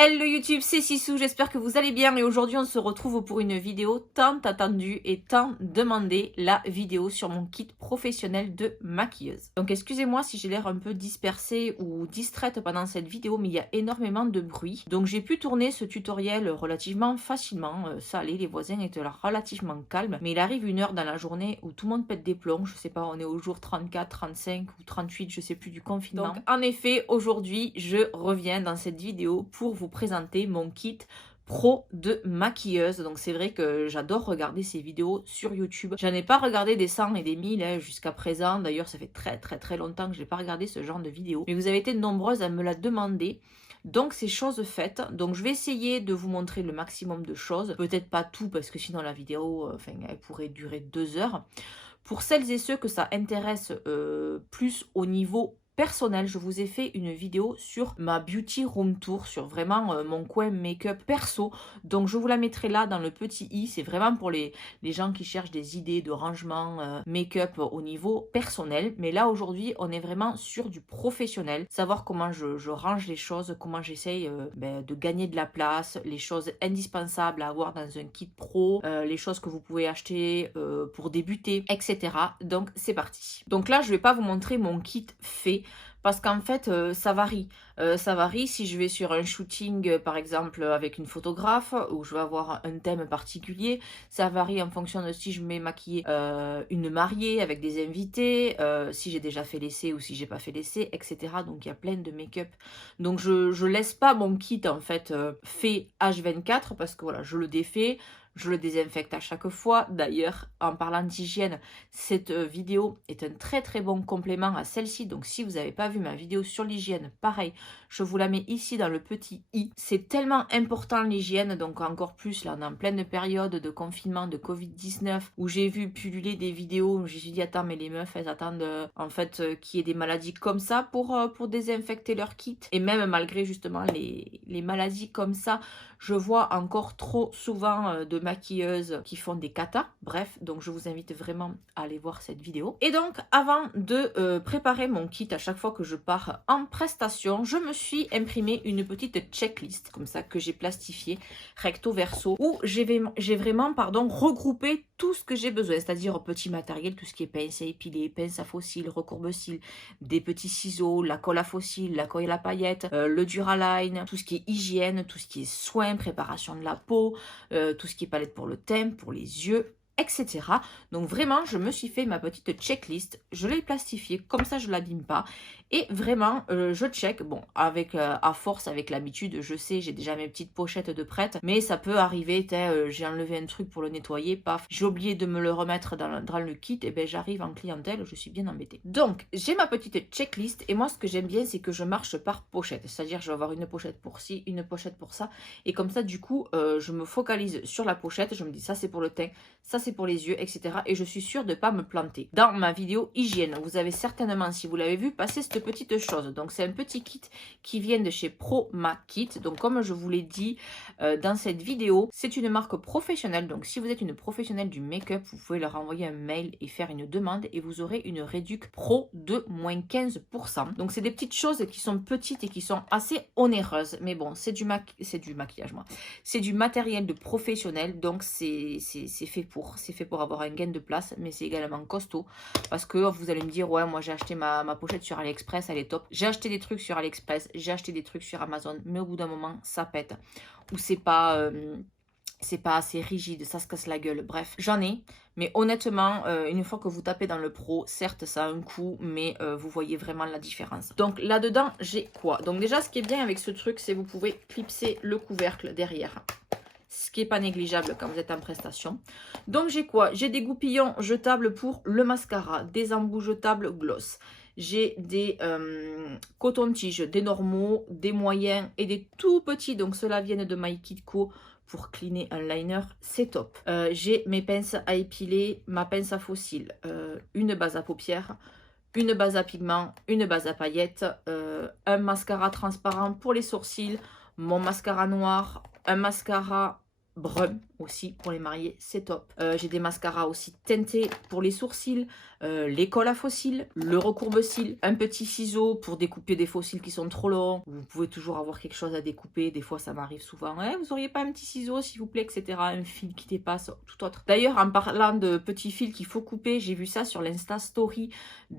Hello YouTube, c'est Sissou, j'espère que vous allez bien et aujourd'hui on se retrouve pour une vidéo tant attendue et tant demandée, la vidéo sur mon kit professionnel de maquilleuse. Donc excusez-moi si j'ai l'air un peu dispersée ou distraite pendant cette vidéo, mais il y a énormément de bruit. Donc j'ai pu tourner ce tutoriel relativement facilement, ça allait, les voisins étaient là relativement calmes, mais il arrive une heure dans la journée où tout le monde pète des plombs, je sais pas, on est au jour 34, 35 ou 38, je sais plus du confinement. Donc en effet, aujourd'hui je reviens dans cette vidéo pour vous présenter mon kit pro de maquilleuse. Donc c'est vrai que j'adore regarder ces vidéos sur YouTube. J'en ai pas regardé des 100 et des 1000 jusqu'à présent. D'ailleurs ça fait très longtemps que je n'ai pas regardé ce genre de vidéos. Mais vous avez été nombreuses à me la demander. Donc c'est chose faite. Donc je vais essayer de vous montrer le maximum de choses. Peut-être pas tout parce que sinon la vidéo, elle pourrait durer 2 heures. Pour celles et ceux que ça intéresse plus au niveau personnel, je vous ai fait une vidéo sur ma beauty room tour, sur vraiment mon coin make-up perso. Donc je vous la mettrai là dans le petit i. C'est vraiment pour les gens qui cherchent des idées de rangement make-up au niveau personnel. Mais là aujourd'hui on est vraiment sur du professionnel. Savoir comment je range les choses, comment j'essaye de gagner de la place, les choses indispensables à avoir dans un kit pro, les choses que vous pouvez acheter pour débuter, etc. Donc c'est parti. Donc là je vais pas vous montrer mon kit fait, parce qu'en fait ça varie. Ça varie si je vais sur un shooting par exemple avec une photographe où je vais avoir un thème particulier. Ça varie en fonction de si je vais maquiller une mariée avec des invités, si j'ai déjà fait l'essai ou si j'ai pas fait l'essai, etc. Donc il y a plein de make-up. Donc je laisse pas mon kit en fait fait H24 parce que voilà, je le défais. Je le désinfecte à chaque fois. D'ailleurs, en parlant d'hygiène, cette vidéo est un très bon complément à celle-ci. Donc si vous n'avez pas vu ma vidéo sur l'hygiène, pareil, je vous la mets ici dans le petit i. C'est tellement important l'hygiène, donc encore plus là on est en pleine période de confinement, de Covid-19, où j'ai vu pulluler des vidéos où j'ai dit attends mais les meufs elles attendent en fait qu'il y ait des maladies comme ça pour désinfecter leur kit. Et même malgré justement les maladies comme ça, je vois encore trop souvent de maquilleuses qui font des katas. Bref, donc je vous invite vraiment à aller voir cette vidéo. Et donc, avant de préparer mon kit à chaque fois que je pars en prestation, je me suis imprimé une petite checklist, comme ça, que j'ai plastifiée recto verso, où j'ai vraiment regroupé tout ce que j'ai besoin, c'est-à-dire petit matériel, tout ce qui est pince à épiler, pince à faux cils, recourbe cils, des petits ciseaux, la colle à faux cils, la colle à paillettes, le Duraline, tout ce qui est hygiène, tout ce qui est soin, préparation de la peau, tout ce qui est palette pour le teint, pour les yeux, etc. Donc vraiment, je me suis fait ma petite checklist, je l'ai plastifiée, comme ça je ne l'abîme pas. Et vraiment, je check, bon, avec à force, avec l'habitude, je sais, j'ai déjà mes petites pochettes de prête, mais ça peut arriver, j'ai enlevé un truc pour le nettoyer, paf, j'ai oublié de me le remettre dans le kit, et bien j'arrive en clientèle, je suis bien embêtée. Donc, j'ai ma petite checklist, et moi ce que j'aime bien, c'est que je marche par pochette, c'est-à-dire je vais avoir une pochette pour ci, une pochette pour ça, et comme ça, du coup, je me focalise sur la pochette, je me dis ça c'est pour le teint, ça c'est pour les yeux, etc. Et je suis sûre de ne pas me planter. Dans ma vidéo hygiène, vous avez certainement, si vous l'avez vu, passé cette petite chose. Donc c'est un petit kit qui vient de chez Pro Kit. Donc comme je vous l'ai dit dans cette vidéo, c'est une marque professionnelle. Donc si vous êtes une professionnelle du make-up, vous pouvez leur envoyer un mail et faire une demande et vous aurez une réduc pro de moins 15%. Donc c'est des petites choses qui sont petites et qui sont assez onéreuses. Mais bon, c'est du maquillage, moi. C'est du matériel de professionnel. Donc c'est fait pour avoir un gain de place, mais c'est également costaud parce que vous allez me dire ouais, moi j'ai acheté ma pochette sur AliExpress, elle est top. J'ai acheté des trucs sur AliExpress, j'ai acheté des trucs sur Amazon, mais au bout d'un moment ça pète ou c'est pas assez rigide, ça se casse la gueule. Bref, j'en ai, mais honnêtement, une fois que vous tapez dans le pro, certes ça a un coût, mais vous voyez vraiment la différence. Donc là-dedans, j'ai quoi? Donc déjà, ce qui est bien avec ce truc, c'est que vous pouvez clipser le couvercle derrière, ce qui n'est pas négligeable quand vous êtes en prestation. Donc j'ai quoi? J'ai des goupillons jetables pour le mascara, des embouts jetables gloss. J'ai des cotons-tiges, des normaux, des moyens et des tout petits. Donc ceux-là viennent de My Kit Co pour cleaner un liner, c'est top. J'ai mes pinces à épiler, ma pince à faux cils, une base à paupières, une base à pigments, une base à paillettes, un mascara transparent pour les sourcils, mon mascara noir, un mascara brun aussi pour les mariés, c'est top. J'ai des mascaras aussi teintés pour les sourcils, les cols à faux cils, le recourbe-cils, un petit ciseau pour découper des faux cils qui sont trop longs. Vous pouvez toujours avoir quelque chose à découper, des fois ça m'arrive souvent. Vous auriez pas un petit ciseau s'il vous plaît, etc. Un fil qui dépasse, tout autre. D'ailleurs, en parlant de petits fils qu'il faut couper, j'ai vu ça sur l'Insta Story.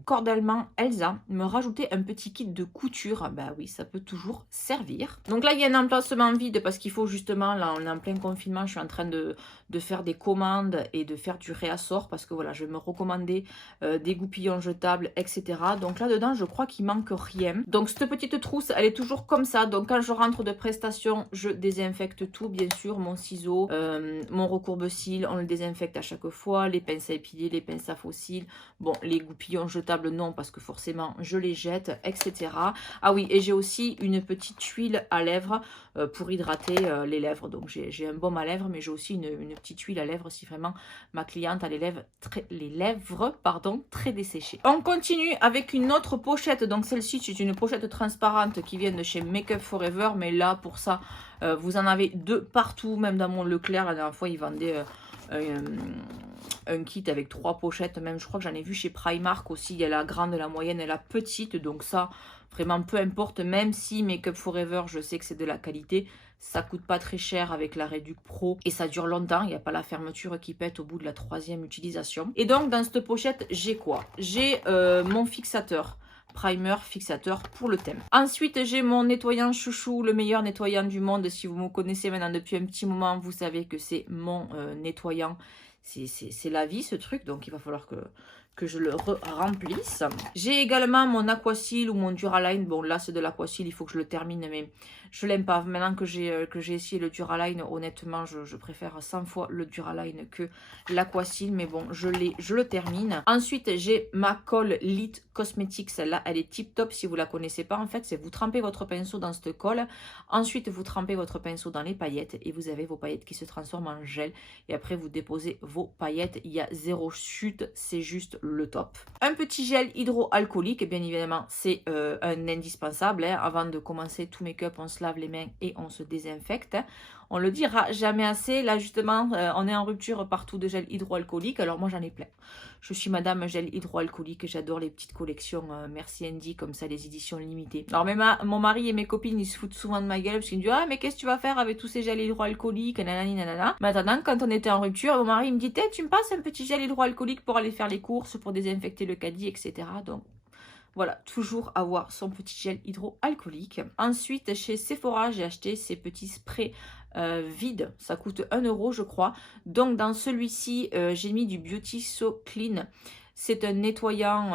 Corde allemand Elsa me rajouter un petit kit de couture. Bah oui, ça peut toujours servir. Donc là, il y a un emplacement vide parce qu'il faut justement, là on est en plein confinement, je suis en train de faire des commandes et de faire du réassort parce que voilà, je vais me recommander des goupillons jetables, etc. Donc là-dedans, je crois qu'il manque rien. Donc cette petite trousse, elle est toujours comme ça. Donc quand je rentre de prestation, je désinfecte tout, bien sûr, mon ciseau, mon recourbe-cils, on le désinfecte à chaque fois, les pinces à épiler, les pinces à faux cils. Bon, les goupillons jetables, non, parce que forcément, je les jette, etc. Ah oui, et j'ai aussi une petite huile à lèvres pour hydrater les lèvres. Donc j'ai un baume à lèvres, mais j'ai aussi une petite huile à lèvres si vraiment ma cliente a les lèvres très desséchées. On continue avec une autre pochette. Donc celle-ci, c'est une pochette transparente qui vient de chez Make Up For Ever. Mais là, pour ça, vous en avez deux partout. Même dans mon Leclerc, la dernière fois, ils vendaient un kit avec 3 pochettes. Même, je crois que j'en ai vu chez Primark aussi. Il y a la grande, la moyenne et la petite. Donc ça, vraiment, peu importe. Même si Make Up For Ever, je sais que c'est de la qualité. Ça coûte pas très cher avec la Réduc Pro et ça dure longtemps. Il n'y a pas la fermeture qui pète au bout de la 3e utilisation. Et donc, dans cette pochette, j'ai quoi? J'ai mon fixateur. Primer, fixateur pour le thème. Ensuite, j'ai mon nettoyant chouchou, le meilleur nettoyant du monde. Si vous me connaissez maintenant depuis un petit moment, vous savez que c'est mon nettoyant. C'est la vie, ce truc. Donc, il va falloir que je le remplisse. J'ai également mon Aquacil ou mon Duraline. Bon, là, c'est de l'Aquacil, il faut que je le termine, mais je l'aime pas. Maintenant que j'ai essayé le Duraline, honnêtement, je préfère 100 fois le Duraline que l'Aquacil, mais bon, je le termine. Ensuite, j'ai ma colle Lit Cosmetics. Celle-là, elle est tip top. Si vous la connaissez pas, en fait, c'est vous trempez votre pinceau dans cette colle. Ensuite, vous trempez votre pinceau dans les paillettes et vous avez vos paillettes qui se transforment en gel. Et après, vous déposez vos paillettes. Il y a 0 chute, c'est juste le top. Un petit gel hydroalcoolique, bien évidemment, c'est un indispensable. Avant de commencer tout make-up, on se lave les mains et on se désinfecte. On le dira jamais assez. Là, justement, on est en rupture partout de gel hydroalcoolique. Alors, moi, j'en ai plein. Je suis madame gel hydroalcoolique. J'adore les petites collections Merci Andy, comme ça, les éditions limitées. Alors, même mon mari et mes copines, ils se foutent souvent de ma gueule parce qu'ils me disent « Ah, mais qu'est-ce que tu vas faire avec tous ces gels hydroalcooliques ?» Nanani, nanana. Maintenant, quand on était en rupture, mon mari me dit « Tu me passes un petit gel hydroalcoolique pour aller faire les courses, pour désinfecter le caddie, etc. » Donc, voilà, toujours avoir son petit gel hydroalcoolique. Ensuite, chez Sephora, j'ai acheté ces petits sprays vides. Ça coûte 1 € je crois. Donc, dans celui-ci, j'ai mis du Beauty So Clean. C'est un nettoyant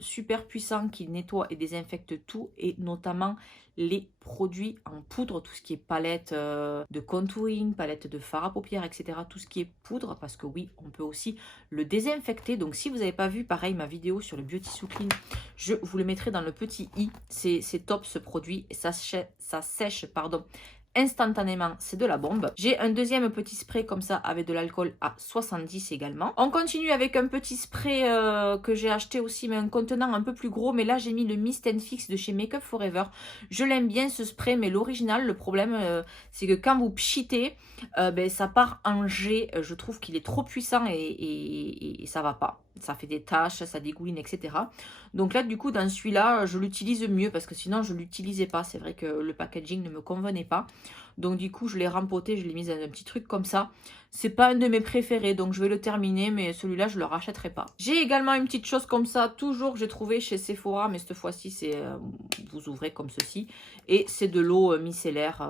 super puissant qui nettoie et désinfecte tout, et notamment les produits en poudre, tout ce qui est palette de contouring, palette de fard à paupières, etc. Tout ce qui est poudre, parce que oui, on peut aussi le désinfecter. Donc si vous n'avez pas vu, pareil, ma vidéo sur le Beauty So Clean, je vous le mettrai dans le petit i. C'est top ce produit, et ça sèche, pardon, instantanément, c'est de la bombe. J'ai un deuxième petit spray comme ça avec de l'alcool à 70 également. On continue avec un petit spray que j'ai acheté aussi, mais un contenant un peu plus gros. Mais là, j'ai mis le Mist and Fix de chez Make Up For Ever. Je l'aime bien ce spray, mais l'original, le problème, c'est que quand vous pchitez, ça part en jet. Je trouve qu'il est trop puissant et ça va pas. Ça fait des taches, ça dégouline, etc. Donc là, du coup, dans celui-là, je l'utilise mieux parce que sinon, je ne l'utilisais pas. C'est vrai que le packaging ne me convenait pas. Donc du coup, je l'ai rempoté, je l'ai mis dans un petit truc comme ça. C'est pas un de mes préférés, donc je vais le terminer, mais celui-là, je le rachèterai pas. J'ai également une petite chose comme ça, toujours que j'ai trouvé chez Sephora, mais cette fois-ci, c'est vous ouvrez comme ceci. Et c'est de l'eau micellaire,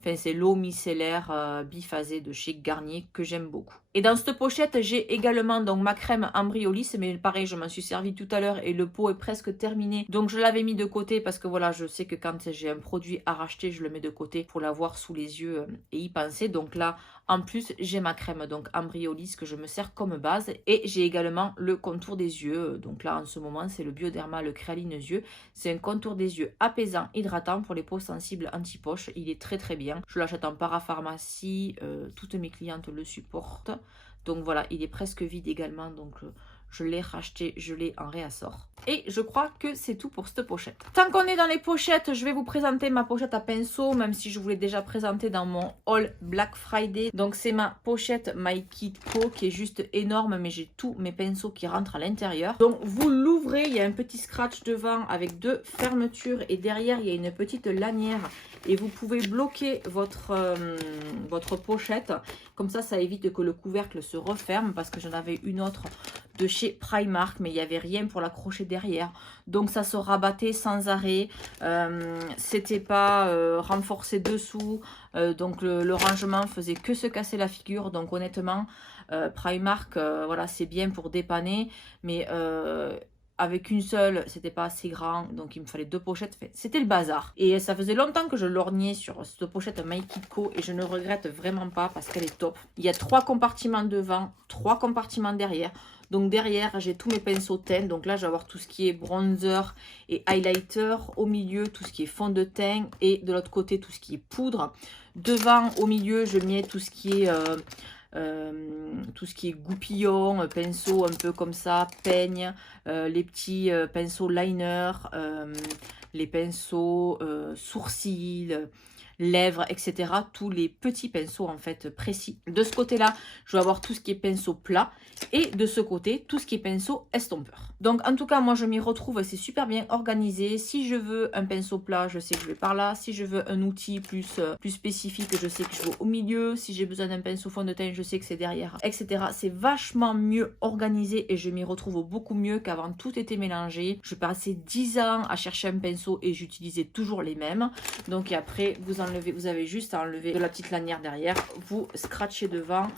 enfin c'est l'eau micellaire biphasée de chez Garnier que j'aime beaucoup. Et dans cette pochette, j'ai également donc ma crème Embryolisse, mais pareil, je m'en suis servi tout à l'heure et le pot est presque terminé. Donc je l'avais mis de côté parce que voilà, je sais que quand j'ai un produit à racheter, je le mets de côté pour l'avoir sous les yeux et y penser. Donc là, en plus, j'ai ma crème donc Embryolisse que je me sers comme base, et j'ai également le contour des yeux. Donc là, en ce moment, c'est le Bioderma, le Créaline Yeux. C'est un contour des yeux apaisant, hydratant pour les peaux sensibles anti-poche. Il est très très bien. Je l'achète en parapharmacie. Toutes mes clientes le supportent. Donc voilà, il est presque vide également. Donc je l'ai racheté, je l'ai en réassort. Et je crois que c'est tout pour cette pochette. Tant qu'on est dans les pochettes, je vais vous présenter ma pochette à pinceau, même si je vous l'ai déjà présentée dans mon haul Black Friday. Donc c'est ma pochette My Kit Co qui est juste énorme, mais j'ai tous mes pinceaux qui rentrent à l'intérieur. Donc vous l'ouvrez, il y a un petit scratch devant avec 2 fermetures et derrière il y a une petite lanière et vous pouvez bloquer votre pochette. Comme ça évite que le couvercle se referme parce que j'en avais une autre de chez Primark, mais il n'y avait rien pour l'accrocher derrière. Donc ça se rabattait sans arrêt. C'était pas renforcé dessous. Donc le rangement faisait que se casser la figure. Donc honnêtement, Primark, voilà, c'est bien pour dépanner. Mais avec une seule, c'était pas assez grand, donc il me fallait 2 pochettes. C'était le bazar. Et ça faisait longtemps que je lorgnais sur cette pochette My Kit Co et je ne regrette vraiment pas parce qu'elle est top. Il y a 3 compartiments devant, 3 compartiments derrière. Donc derrière, j'ai tous mes pinceaux teints. Donc là, je vais avoir tout ce qui est bronzer et highlighter. Au milieu, tout ce qui est fond de teint. Et de l'autre côté, tout ce qui est poudre. Devant, au milieu, je mets tout ce qui est goupillon, pinceau un peu comme ça, peigne, les petits pinceaux liner, les pinceaux sourcils, lèvres, etc. Tous les petits pinceaux en fait précis. De ce côté-là, je vais avoir tout ce qui est pinceau plat et de ce côté, tout ce qui est pinceau estompeur. Donc en tout cas, moi je m'y retrouve, c'est super bien organisé. Si je veux un pinceau plat, je sais que je vais par là. Si je veux un outil plus spécifique, je sais que je vais au milieu. Si j'ai besoin d'un pinceau fond de teint, je sais que c'est derrière, etc. C'est vachement mieux organisé et je m'y retrouve beaucoup mieux qu'avant. Tout était mélangé. Je passais 10 ans à chercher un pinceau et j'utilisais toujours les mêmes. Donc et après, vous avez juste à enlever de la petite lanière derrière, vous scratchez devant,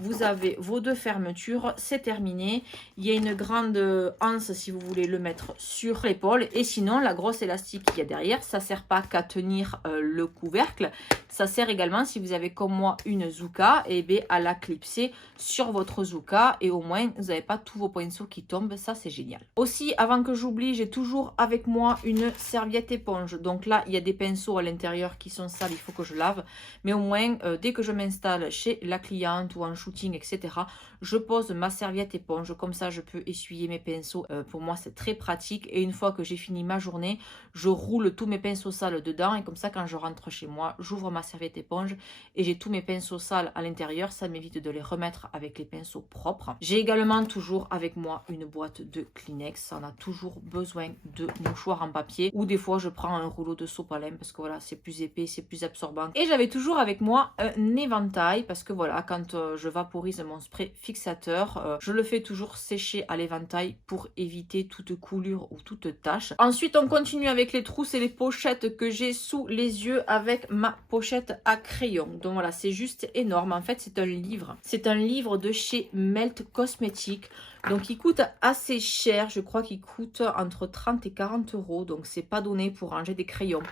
vous avez vos 2 fermetures, c'est terminé. Il y a une grande anse si vous voulez le mettre sur l'épaule et sinon la grosse élastique qu'il y a derrière, ça sert pas qu'à tenir le couvercle, ça sert également si vous avez comme moi une Zuka et bien à la clipser sur votre Zuka et au moins vous n'avez pas tous vos pinceaux qui tombent, ça c'est génial. Aussi avant que j'oublie, j'ai toujours avec moi une serviette éponge. Donc là il y a des pinceaux à l'intérieur qui sont sales, il faut que je lave, mais au moins dès que je m'installe chez la cliente ou en shooting, etc., je pose ma serviette éponge, comme ça je peux essuyer mes pinceaux. Pour moi c'est très pratique et une fois que j'ai fini ma journée, je roule tous mes pinceaux sales dedans et comme ça quand je rentre chez moi, j'ouvre ma serviette éponge et j'ai tous mes pinceaux sales à l'intérieur, ça m'évite de les remettre avec les pinceaux propres. J'ai également toujours avec moi une boîte de Kleenex, on a toujours besoin de mouchoirs en papier ou des fois je prends un rouleau de sopalin parce que voilà, c'est plus épais, c'est plus absorbant. Et j'avais toujours avec moi un éventail parce que voilà, quand je vaporise mon spray fixateur, je le fais toujours sécher à l'éventail pour éviter toute coulure ou toute tache. Ensuite, on continue avec les trousses et les pochettes que j'ai sous les yeux avec ma pochette à crayon. Donc voilà, c'est juste énorme. En fait, c'est un livre. C'est un livre de chez Melt Cosmetics. Donc il coûte assez cher, je crois qu'il coûte entre 30 et 40 euros, donc c'est pas donné pour ranger des crayons.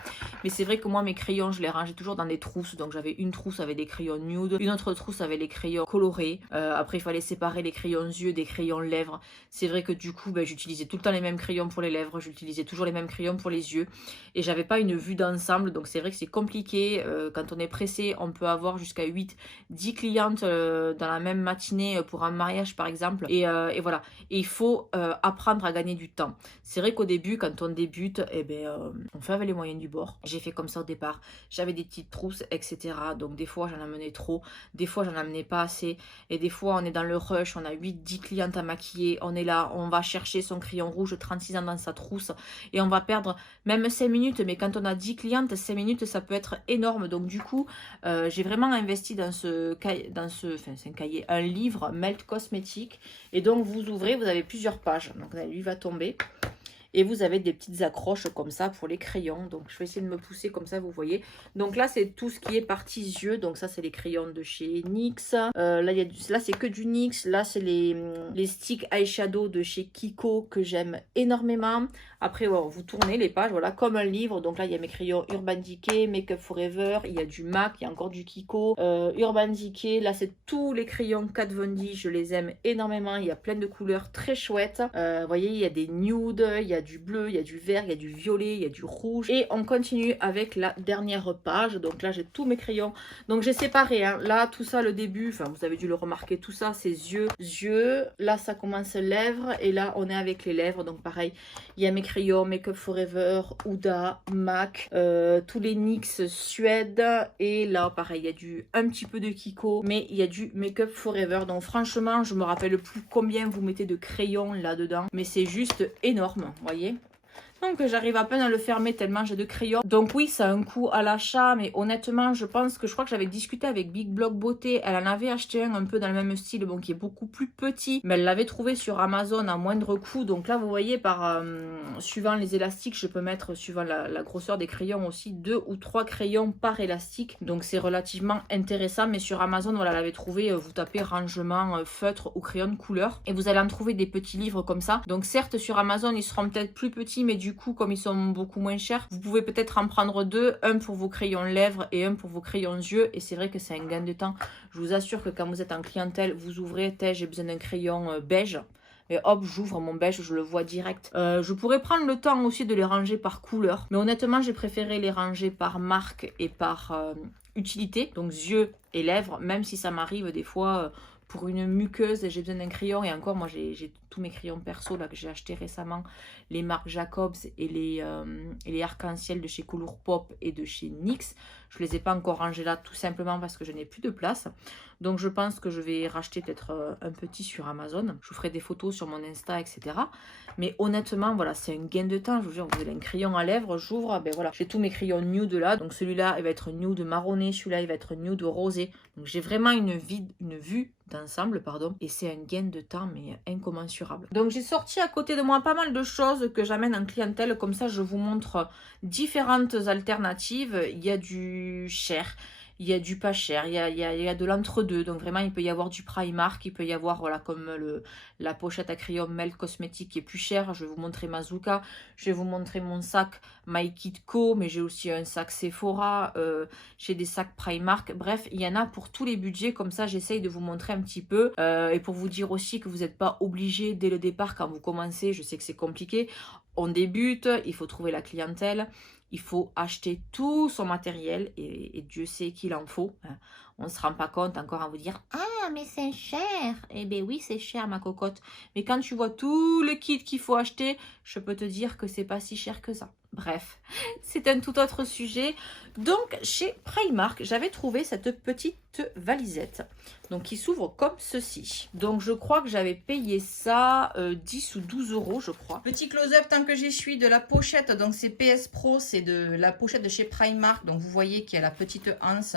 Mais c'est vrai que moi mes crayons je les rangeais toujours dans des trousses, donc j'avais une trousse avec des crayons nude, une autre trousse avec les crayons colorés, après il fallait séparer les crayons yeux des crayons lèvres. C'est vrai que du coup j'utilisais tout le temps les mêmes crayons pour les lèvres, j'utilisais toujours les mêmes crayons pour les yeux et j'avais pas une vue d'ensemble, donc c'est vrai que c'est compliqué. Quand on est pressé on peut avoir jusqu'à 8-10 clientes dans la même matinée pour un mariage par exemple et voilà, et il faut apprendre à gagner du temps. C'est vrai qu'au début, quand on débute, on fait avec les moyens du bord. J'ai fait comme ça au départ. J'avais des petites trousses, etc. Donc des fois, j'en amenais trop. Des fois, j'en amenais pas assez. Et des fois, on est dans le rush. On a 8-10 clientes à maquiller. On est là, on va chercher son crayon rouge 36 ans dans sa trousse. Et on va perdre même 5 minutes. Mais quand on a 10 clientes, 5 minutes, ça peut être énorme. Donc du coup, j'ai vraiment investi dans c'est un cahier, un livre Melt Cosmetics. Et donc, vous ouvrez, vous avez plusieurs pages. Donc, lui va tomber. Et vous avez des petites accroches comme ça pour les crayons. Donc, je vais essayer de me pousser comme ça, vous voyez. Donc là, c'est tout ce qui est partie yeux. Donc ça, c'est les crayons de chez NYX. Là, c'est que du NYX. Là, c'est les sticks eyeshadow de chez Kiko que j'aime énormément. Après, voilà, vous tournez les pages, voilà, comme un livre. Donc là, il y a mes crayons Urban Decay, Make Up Forever. Il y a du MAC, il y a encore du Kiko. Urban Decay, là, c'est tous les crayons Kat Von D. Je les aime énormément. Il y a plein de couleurs très chouettes. Vous voyez, il y a des nudes, il y a du bleu, il y a du vert, il y a du violet, il y a du rouge. Et on continue avec la dernière page. Donc là, j'ai tous mes crayons. Donc j'ai séparé, hein. Là, tout ça, le début, enfin, vous avez dû le remarquer, tout ça, c'est yeux. Là, ça commence lèvres. Et là, on est avec les lèvres. Donc pareil, il y a mes crayons Make Up Forever, Huda, MAC, tous les NYX Suède. Et là, pareil, il y a un petit peu de Kiko, mais il y a du Make Up Forever. Donc franchement, je me rappelle plus combien vous mettez de crayons là-dedans. Mais c'est juste énorme, vous voyez. Donc j'arrive à peine à le fermer tellement j'ai de crayons. Donc oui, ça a un coût à l'achat, mais honnêtement, je crois que j'avais discuté avec Big Block Beauté. Elle en avait acheté un peu dans le même style, bon, qui est beaucoup plus petit, mais elle l'avait trouvé sur Amazon à moindre coût. Donc là, vous voyez, suivant les élastiques, je peux mettre, suivant la grosseur des crayons aussi, 2 ou 3 crayons par élastique. Donc c'est relativement intéressant, mais sur Amazon, voilà, elle avait trouvé, vous tapez rangement, feutre ou crayon de couleur, et vous allez en trouver des petits livres comme ça. Donc certes, sur Amazon, ils seront peut-être plus petits, mais du coup, comme ils sont beaucoup moins chers, vous pouvez peut-être en prendre 2, un pour vos crayons lèvres et un pour vos crayons yeux. Et c'est vrai que c'est un gain de temps. Je vous assure que quand vous êtes en clientèle, vous ouvrez, j'ai besoin d'un crayon beige. Et hop, j'ouvre mon beige, je le vois direct. Je pourrais prendre le temps aussi de les ranger par couleur. Mais honnêtement, j'ai préféré les ranger par marque et par utilité. Donc yeux et lèvres, même si ça m'arrive des fois... pour une muqueuse, j'ai besoin d'un crayon. Et encore, moi, j'ai tous mes crayons perso là, que j'ai acheté récemment. Les marques Jacobs et les arc-en-ciel de chez Colourpop et de chez NYX. Je ne les ai pas encore rangés là, tout simplement parce que je n'ai plus de place. Donc, je pense que je vais racheter peut-être un petit sur Amazon. Je vous ferai des photos sur mon Insta, etc. Mais honnêtement, voilà, c'est un gain de temps. Je vous jure, vous avez un crayon à lèvres, j'ouvre, ben voilà, j'ai tous mes crayons nude là. Donc, celui-là, il va être nude marronné. Celui-là, il va être nude rosé. Donc, j'ai vraiment une vue d'ensemble, pardon, et c'est un gain de temps mais incommensurable. Donc j'ai sorti à côté de moi pas mal de choses que j'amène en clientèle, comme ça je vous montre différentes alternatives. Il y a du cher, il y a du pas cher, il y a de l'entre-deux. Donc vraiment, il peut y avoir du Primark, il peut y avoir, voilà, comme la pochette à crayon Melt Cosmétique qui est plus chère. Je vais vous montrer Mazuka, je vais vous montrer mon sac My Kit Co, mais j'ai aussi un sac Sephora, j'ai des sacs Primark. Bref, il y en a pour tous les budgets. Comme ça, j'essaye de vous montrer un petit peu. Et pour vous dire aussi que vous n'êtes pas obligé dès le départ, quand vous commencez, je sais que c'est compliqué. On débute, il faut trouver la clientèle. Il faut acheter tout son matériel et Dieu sait qu'il en faut. Hein. On ne se rend pas compte encore à vous dire « Ah, mais c'est cher !» Eh bien oui, c'est cher ma cocotte. Mais quand tu vois tout le kit qu'il faut acheter, je peux te dire que c'est pas si cher que ça. Bref, c'est un tout autre sujet. Donc, chez Primark, j'avais trouvé cette petite valisette. Donc, qui s'ouvre comme ceci. Donc, je crois que j'avais payé ça 10 ou 12 euros, je crois. Petit close-up tant que j'y suis de la pochette. Donc, c'est PS Pro, c'est de la pochette de chez Primark. Donc, vous voyez qu'il y a la petite anse.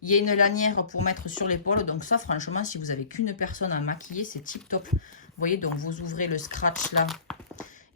Il y a une lanière pour mettre sur l'épaule. Donc, ça, franchement, si vous avez qu'une personne à maquiller, c'est tip top. Vous voyez, donc, vous ouvrez le scratch là.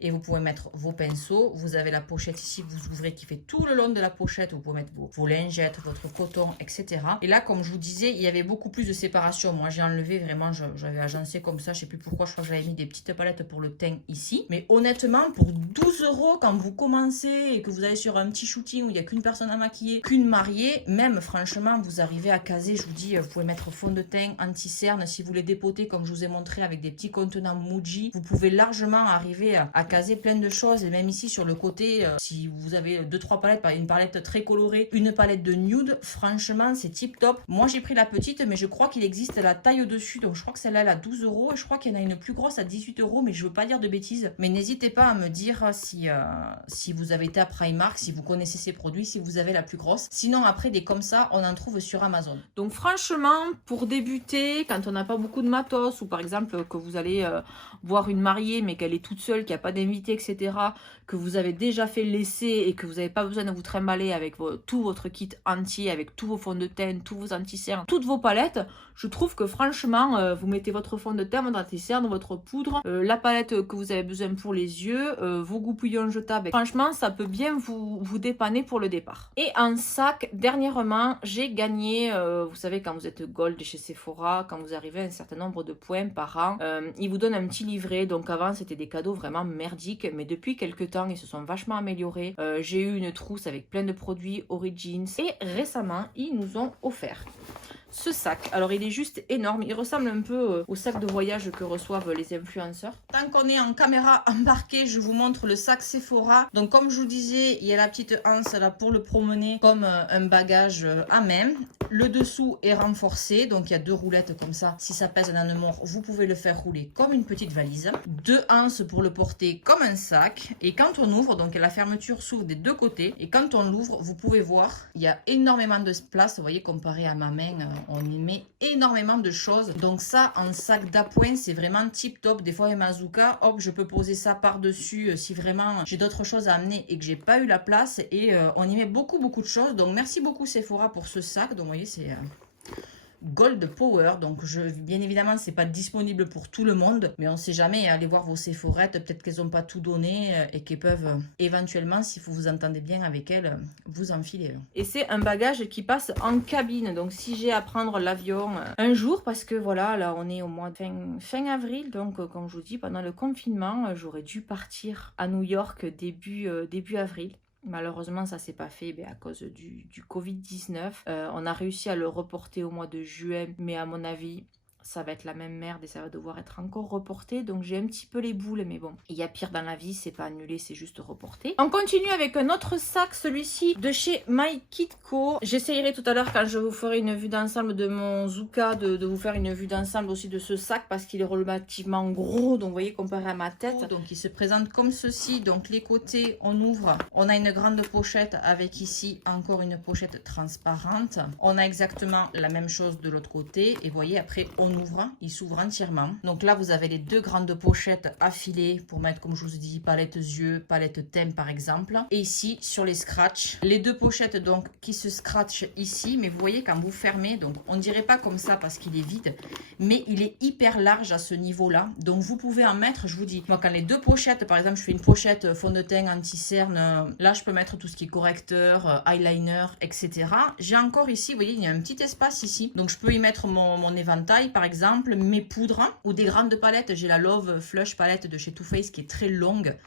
Et vous pouvez mettre vos pinceaux. Vous avez la pochette ici, vous ouvrez, qui fait tout le long de la pochette. Vous pouvez mettre vos lingettes, votre coton, etc. Et là, comme je vous disais, il y avait beaucoup plus de séparation. Moi, j'ai enlevé vraiment, j'avais agencé comme ça. Je ne sais plus pourquoi, je crois que j'avais mis des petites palettes pour le teint ici. Mais honnêtement, pour 12 euros, quand vous commencez et que vous allez sur un petit shooting où il n'y a qu'une personne à maquiller, qu'une mariée, même franchement, vous arrivez à caser. Je vous dis, vous pouvez mettre fond de teint, anti-cerne. Si vous les dépotez, comme je vous ai montré, avec des petits contenants Muji, vous pouvez largement arriver à caser plein de choses. Et même ici sur le côté, si vous avez 2-3 palettes, une palette très colorée, une palette de nude, franchement c'est tip top. Moi j'ai pris la petite, mais je crois qu'il existe la taille au dessus, donc je crois que celle-là elle a 12 euros et je crois qu'il y en a une plus grosse à 18 euros, mais je veux pas dire de bêtises. Mais n'hésitez pas à me dire si vous avez été à Primark, si vous connaissez ces produits, si vous avez la plus grosse. Sinon après des comme ça on en trouve sur Amazon. Donc franchement, pour débuter, quand on n'a pas beaucoup de matos, ou par exemple que vous allez voir une mariée mais qu'elle est toute seule, qu'il n'y a pas d'invité, etc., que vous avez déjà fait l'essai et que vous n'avez pas besoin de vous trimballer avec tout votre kit entier, avec tous vos fonds de teint, tous vos anti-cernes, toutes vos palettes, je trouve que franchement, vous mettez votre fond de teint, votre anti-cerne, votre poudre, la palette que vous avez besoin pour les yeux, vos goupillons jetables. Franchement, ça peut bien vous dépanner pour le départ. Et en sac, dernièrement, j'ai gagné, vous savez, quand vous êtes gold chez Sephora, quand vous arrivez à un certain nombre de points par an, ils vous donnent un petit livret. Donc avant, c'était des cadeaux vraiment merdiques, mais depuis quelques temps, ils se sont vachement améliorés. J'ai eu une trousse avec plein de produits Origins et récemment, ils nous ont offert ce sac. Alors il est juste énorme, il ressemble un peu au sac de voyage que reçoivent les influenceurs. Tant qu'on est en caméra embarquée, je vous montre le sac Sephora. Donc comme je vous disais, il y a la petite anse là pour le promener comme un bagage à main. Le dessous est renforcé, donc il y a 2 roulettes comme ça. Si ça pèse un âne mort, vous pouvez le faire rouler comme une petite valise. 2 anses pour le porter comme un sac. Et quand on ouvre, donc la fermeture s'ouvre des 2 côtés. Et quand on l'ouvre, vous pouvez voir, il y a énormément de place. Vous voyez, comparé à ma main, on y met énormément de choses. Donc ça, en sac d'appoint, c'est vraiment tip top. Des fois, avec ma Zuka, hop, je peux poser ça par-dessus si vraiment j'ai d'autres choses à amener et que j'ai pas eu la place. Et on y met beaucoup de choses. Donc merci beaucoup Sephora pour ce sac. Donc vous voyez, c'est Gold Power, donc bien évidemment c'est pas disponible pour tout le monde, mais on sait jamais, allez voir vos Sephorettes, peut-être qu'elles n'ont pas tout donné et qu'elles peuvent éventuellement, si vous vous entendez bien avec elles, vous enfiler. Et c'est un bagage qui passe en cabine, donc si j'ai à prendre l'avion un jour, parce que voilà, là on est au mois de fin avril, donc comme je vous dis, pendant le confinement, j'aurais dû partir à New York début avril. Malheureusement, ça s'est pas fait à cause du Covid-19. On a réussi à le reporter au mois de juin, mais à mon avis, ça va être la même merde et ça va devoir être encore reporté. Donc j'ai un petit peu les boules, mais bon, il y a pire dans la vie, c'est pas annulé, c'est juste reporté. On continue avec un autre sac, celui-ci de chez My Kid Co. J'essayerai tout à l'heure, quand je vous ferai une vue d'ensemble de mon Zuka, de vous faire une vue d'ensemble aussi de ce sac, parce qu'il est relativement gros, donc vous voyez, comparé à ma tête. Donc il se présente comme ceci, donc les côtés, on ouvre, on a une grande pochette avec ici encore une pochette transparente. On a exactement la même chose de l'autre côté, et vous voyez, après on ouvre, il s'ouvre entièrement. Donc là, vous avez les 2 grandes pochettes affilées pour mettre, comme je vous ai dit, palette yeux, palette thème par exemple. Et ici, sur les scratchs, les 2 pochettes donc qui se scratchent ici. Mais vous voyez, quand vous fermez, donc on dirait pas comme ça parce qu'il est vide, mais il est hyper large à ce niveau-là. Donc vous pouvez en mettre, je vous dis, moi quand les 2 pochettes, par exemple, je fais une pochette fond de teint anti-cerne, là je peux mettre tout ce qui est correcteur, eyeliner, etc. J'ai encore ici, vous voyez, il y a un petit espace ici. Donc je peux y mettre mon éventail, par exemple, mes poudres ou des grandes palettes. J'ai la Love Flush palette de chez Too Faced qui est très longue,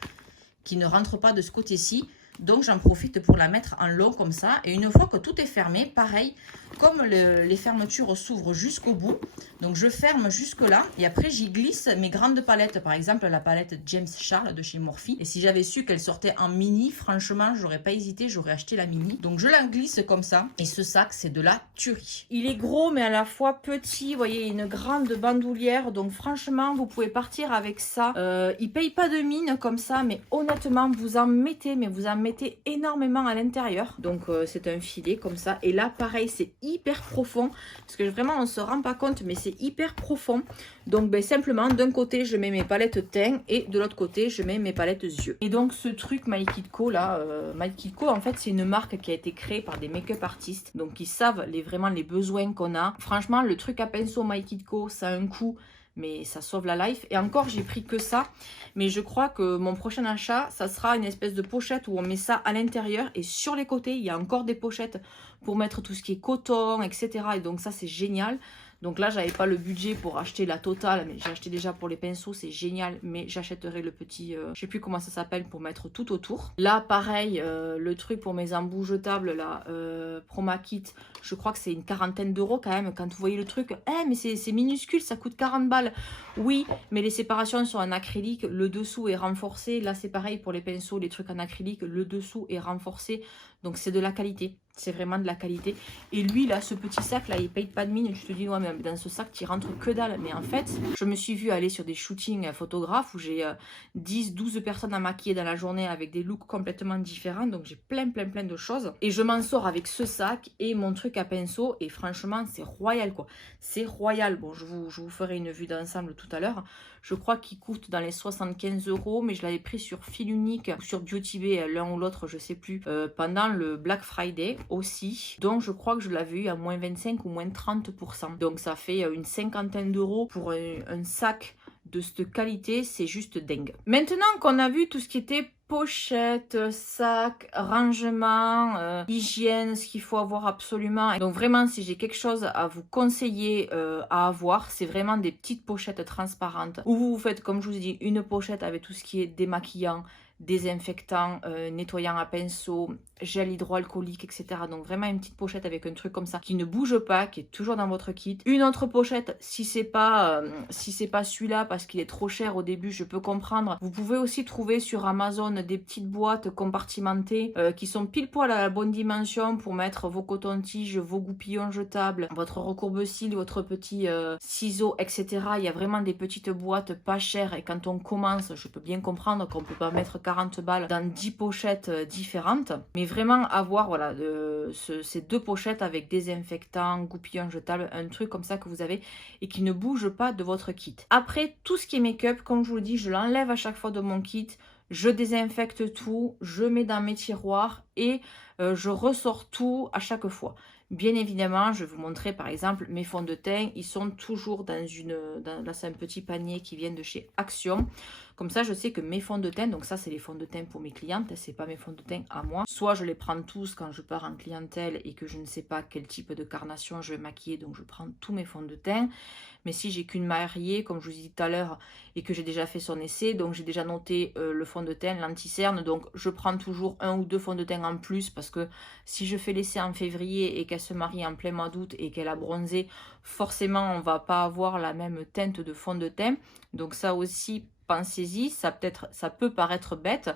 qui ne rentre pas de ce côté-ci. Donc j'en profite pour la mettre en long comme ça. Et une fois que tout est fermé, pareil, comme les fermetures s'ouvrent jusqu'au bout, donc je ferme jusque là et après j'y glisse mes grandes palettes. Par exemple la palette James Charles de chez Morphe. Et si j'avais su qu'elle sortait en mini, franchement j'aurais pas hésité, j'aurais acheté la mini. Donc je la glisse comme ça. Et ce sac c'est de la tuerie. Il est gros mais à la fois petit. Vous voyez, une grande bandoulière. Donc franchement vous pouvez partir avec ça. Il paye pas de mine comme ça, mais honnêtement vous en mettez, mais vous en mettez énormément à l'intérieur. Donc c'est un filet comme ça. Et là pareil, c'est hyper profond. Parce que vraiment on se rend pas compte, mais c'est hyper profond. Donc simplement d'un côté je mets mes palettes teint et de l'autre côté je mets mes palettes yeux. Et donc ce truc My Kid Co là, My Kid Co en fait c'est une marque qui a été créée par des make-up artistes. Donc ils savent vraiment les besoins qu'on a. Franchement le truc à pinceau My Kid Co ça a un coût, mais ça sauve la life. Et encore j'ai pris que ça, mais je crois que mon prochain achat ça sera une espèce de pochette où on met ça à l'intérieur et sur les côtés il y a encore des pochettes pour mettre tout ce qui est coton, etc. Et donc ça c'est génial. Donc là j'avais pas le budget pour acheter la totale, mais j'ai acheté déjà pour les pinceaux, c'est génial. Mais j'achèterai le petit, je sais plus comment ça s'appelle, pour mettre tout autour. Là pareil, le truc pour mes embouts jetables là, Chroma Kit, je crois que c'est une 40aine d'euros quand même. Quand vous voyez le truc, mais c'est minuscule, ça coûte 40 balles. Oui, mais les séparations sont en acrylique, le dessous est renforcé. Là c'est pareil pour les pinceaux, les trucs en acrylique, le dessous est renforcé. Donc c'est de la qualité, c'est vraiment de la qualité. Et lui là, ce petit sac là, il paye pas de mine. Je te dis, ouais, mais dans ce sac tu rentres que dalle. Mais en fait, je me suis vue aller sur des shootings photographes où j'ai 10-12 personnes à maquiller dans la journée avec des looks complètement différents. Donc j'ai plein de choses. Et je m'en sors avec ce sac et mon truc à pinceau. Et franchement, c'est royal quoi. C'est royal. Bon, je vous ferai une vue d'ensemble tout à l'heure. Je crois qu'il coûte dans les 75 euros, mais je l'avais pris sur fil unique, sur Beauty Bay, l'un ou l'autre, je sais plus, pendant le Black Friday aussi. Donc je crois que je l'avais eu à moins 25 ou moins 30%. Donc ça fait une 50aine d'euros pour un sac de cette qualité, c'est juste dingue. Maintenant qu'on a vu tout ce qui était pochette, sac, rangement, hygiène, ce qu'il faut avoir absolument. Et donc vraiment, si j'ai quelque chose à vous conseiller à avoir, c'est vraiment des petites pochettes transparentes où vous faites, comme je vous ai dit, une pochette avec tout ce qui est démaquillant, désinfectant, nettoyant à pinceau, gel hydroalcoolique, etc. Donc vraiment une petite pochette avec un truc comme ça qui ne bouge pas, qui est toujours dans votre kit. Une autre pochette, si c'est pas celui-là parce qu'il est trop cher au début, je peux comprendre. Vous pouvez aussi trouver sur Amazon des petites boîtes compartimentées qui sont pile poil à la bonne dimension pour mettre vos cotons-tiges, vos goupillons jetables, votre recourbe-cils, votre petit ciseau, etc. Il y a vraiment des petites boîtes pas chères et quand on commence, je peux bien comprendre qu'on peut pas mettre 40 balles dans 10 pochettes différentes, mais vraiment avoir voilà ces 2 pochettes avec désinfectant, goupillon jetable, un truc comme ça que vous avez et qui ne bouge pas de votre kit. Après, tout ce qui est make-up, comme je vous le dis, je l'enlève à chaque fois de mon kit, je désinfecte tout, je mets dans mes tiroirs et je ressors tout à chaque fois. Bien évidemment, je vais vous montrer par exemple mes fonds de teint. Ils sont toujours là c'est un petit panier qui vient de chez Action. Comme ça, je sais que mes fonds de teint, donc ça c'est les fonds de teint pour mes clientes, c'est pas mes fonds de teint à moi. Soit je les prends tous quand je pars en clientèle et que je ne sais pas quel type de carnation je vais maquiller, donc je prends tous mes fonds de teint. Mais si j'ai qu'une mariée, comme je vous ai dit tout à l'heure, et que j'ai déjà fait son essai, donc j'ai déjà noté le fond de teint, l'anti-cerne, donc je prends toujours 1 ou 2 fonds de teint en plus parce que si je fais l'essai en février et qu'elle se marie en plein mois d'août et qu'elle a bronzé, forcément on va pas avoir la même teinte de fond de teint. Donc ça aussi, pensez-y, ça peut paraître bête,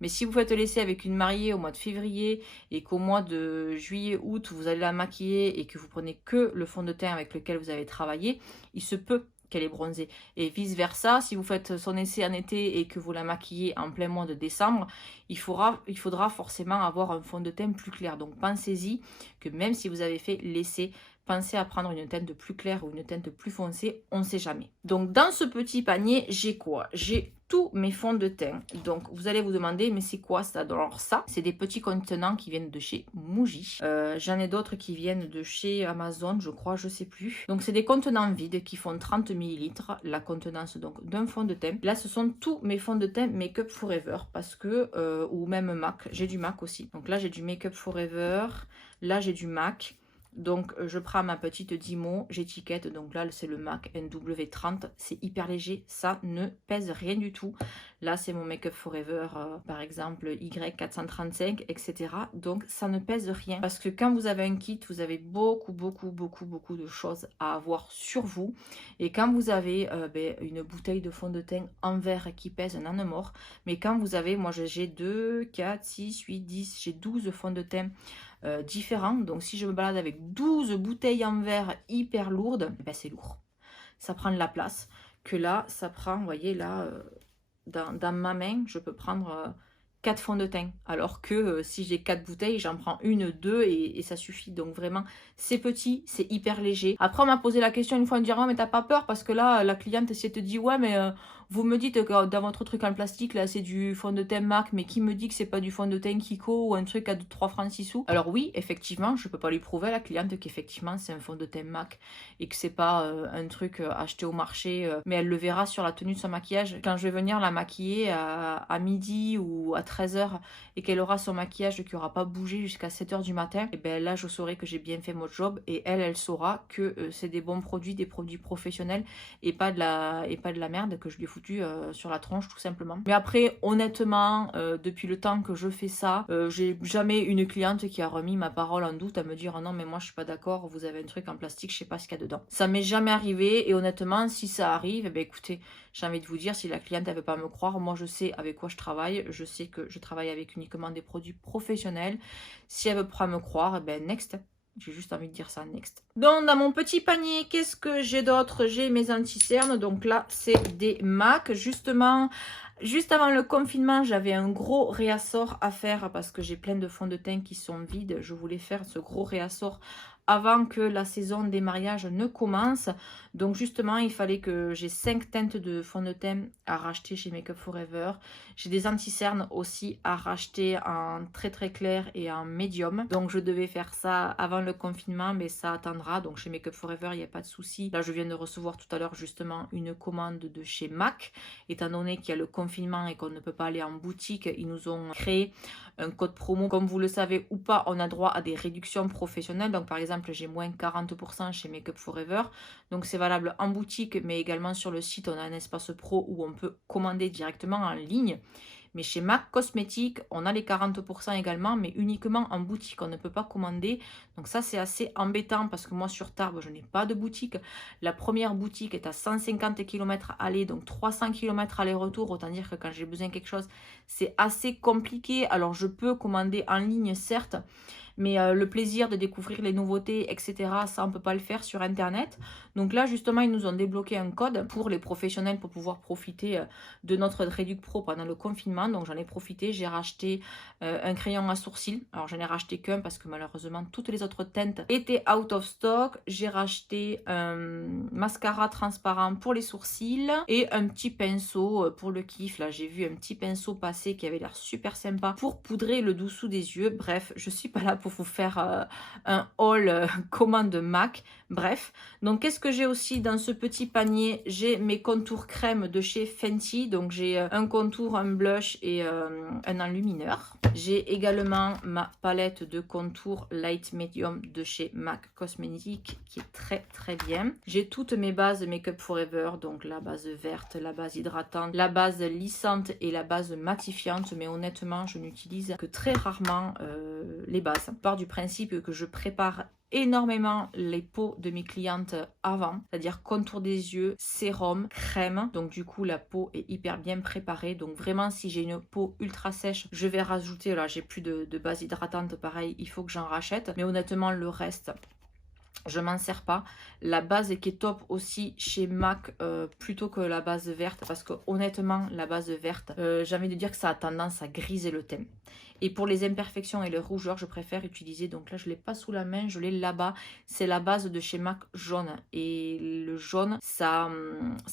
mais si vous faites l'essai avec une mariée au mois de février et qu'au mois de juillet, août, vous allez la maquiller et que vous prenez que le fond de teint avec lequel vous avez travaillé, il se peut qu'elle est bronzée. Et vice versa, si vous faites son essai en été et que vous la maquillez en plein mois de décembre, il faudra forcément avoir un fond de teint plus clair. Donc pensez-y que même si vous avez fait l'essai, pensez à prendre une teinte plus claire ou une teinte plus foncée, on ne sait jamais. Donc dans ce petit panier, j'ai quoi? J'ai tous mes fonds de teint. Donc vous allez vous demander, mais c'est quoi ça? Alors ça, c'est des petits contenants qui viennent de chez Muji. J'en ai d'autres qui viennent de chez Amazon, je crois, je sais plus. Donc c'est des contenants vides qui font 30 ml, la contenance donc d'un fond de teint. Là, ce sont tous mes fonds de teint Make Up Forever parce que, ou même MAC, j'ai du MAC aussi. Donc là, j'ai du Make Up Forever, là j'ai du MAC. Donc je prends ma petite Dymo, j'étiquette, donc là c'est le MAC NW30, c'est hyper léger, ça ne pèse rien du tout. Là c'est mon Make Up Forever, par exemple Y435, etc. Donc ça ne pèse rien, parce que quand vous avez un kit, vous avez beaucoup de choses à avoir sur vous. Et quand vous avez une bouteille de fond de teint en verre qui pèse un âne mort, mais quand vous avez, moi j'ai 2, 4, 6, 8, 10, j'ai 12 fonds de teint différents. Donc si je me balade avec 12 bouteilles en verre hyper lourdes, ben c'est lourd. Ça prend de la place. Que là, ça prend, vous voyez là, dans ma main, je peux prendre 4 fonds de teint. Alors que si j'ai 4 bouteilles, j'en prends 1, 2 et ça suffit. Donc vraiment, c'est petit, c'est hyper léger. Après, on m'a posé la question une fois, on me dit, oh, mais t'as pas peur? Parce que là, la cliente, si elle te dit, ouais, mais vous me dites que dans votre truc en plastique, là, c'est du fond de teint MAC, mais qui me dit que c'est pas du fond de teint Kiko ou un truc à 3 francs 6 sous? Alors oui, effectivement, je peux pas lui prouver à la cliente qu'effectivement, c'est un fond de teint MAC et que c'est pas un truc acheté au marché, mais elle le verra sur la tenue de son maquillage. Quand je vais venir la maquiller à midi ou à 13 h et qu'elle aura son maquillage qui aura pas bougé jusqu'à 7 h du matin, et ben là, je saurai que j'ai bien fait mon job et elle saura que c'est des bons produits, des produits professionnels et pas de la merde que je lui ai foutu sur la tronche tout simplement. Mais après, honnêtement, depuis le temps que je fais ça, j'ai jamais une cliente qui a remis ma parole en doute à me dire non mais moi je suis pas d'accord, vous avez un truc en plastique, je sais pas ce qu'il y a dedans. Ça m'est jamais arrivé et honnêtement si ça arrive, eh ben écoutez, j'ai envie de vous dire, si la cliente elle veut pas me croire, moi je sais avec quoi je travaille, je sais que je travaille avec uniquement des produits professionnels. Si elle veut pas me croire, eh ben next. J'ai juste envie de dire ça, next. Donc, dans mon petit panier, qu'est-ce que j'ai d'autre? J'ai mes anti-cernes. Donc là, c'est des MAC. Justement, juste avant le confinement, j'avais un gros réassort à faire parce que j'ai plein de fonds de teint qui sont vides. Je voulais faire ce gros réassort avant que la saison des mariages ne commence. Donc justement, il fallait que j'ai 5 teintes de fond de teint à racheter chez Make Up Forever. J'ai des anti-cernes aussi à racheter en très clair et en médium. Donc je devais faire ça avant le confinement, mais ça attendra. Donc chez Make Up Forever, il n'y a pas de souci. Là, je viens de recevoir tout à l'heure justement une commande de chez MAC. Étant donné qu'il y a le confinement et qu'on ne peut pas aller en boutique, ils nous ont créé un code promo. Comme vous le savez ou pas, on a droit à des réductions professionnelles. Donc par exemple, j'ai moins 40% chez Make Up Forever. Donc c'est valable en boutique, mais également sur le site, on a un espace pro où on peut commander directement en ligne. Mais chez MAC Cosmétiques, on a les 40% également, mais uniquement en boutique. On ne peut pas commander. Donc ça, c'est assez embêtant parce que moi, sur Tarbes, je n'ai pas de boutique. La première boutique est à 150 km aller, donc 300 km aller-retour. Autant dire que quand j'ai besoin de quelque chose, c'est assez compliqué. Alors, je peux commander en ligne, certes, mais le plaisir de découvrir les nouveautés, etc., ça, on ne peut pas le faire sur Internet. Donc là, justement, ils nous ont débloqué un code pour les professionnels pour pouvoir profiter de notre Réduc Pro pendant le confinement. Donc j'en ai profité, j'ai racheté un crayon à sourcils. Alors j'en ai racheté qu'un parce que malheureusement, toutes les autres teintes étaient out of stock. J'ai racheté un mascara transparent pour les sourcils et un petit pinceau pour le kiff. Là, j'ai vu un petit pinceau passer qui avait l'air super sympa pour poudrer le dessous des yeux. Bref, je suis pas là pour vous faire un haul commande MAC. Bref, donc qu'est-ce que j'ai aussi dans ce petit panier? J'ai mes contours crème de chez Fenty. Donc j'ai un contour, un blush et un enlumineur. J'ai également ma palette de contour light medium de chez MAC Cosmétiques qui est très très bien. J'ai toutes mes bases Make Up Forever, donc la base verte, la base hydratante, la base lissante et la base matifiante. Mais honnêtement, je n'utilise que très rarement les bases. Je pars du principe que je prépare énormément les peaux de mes clientes avant, c'est-à-dire contour des yeux, sérum, crème. Donc du coup la peau est hyper bien préparée. Donc vraiment, si j'ai une peau ultra sèche, je vais rajouter, là j'ai plus de base hydratante, pareil, il faut que j'en rachète. Mais honnêtement, le reste, je m'en sers pas. La base qui est top aussi chez MAC plutôt que la base verte, parce que honnêtement la base verte, j'ai envie de dire que ça a tendance à griser le teint. Et pour les imperfections et les rougeurs, je préfère utiliser, donc là je ne l'ai pas sous la main, je l'ai là-bas, c'est la base de chez MAC jaune. Et le jaune, ça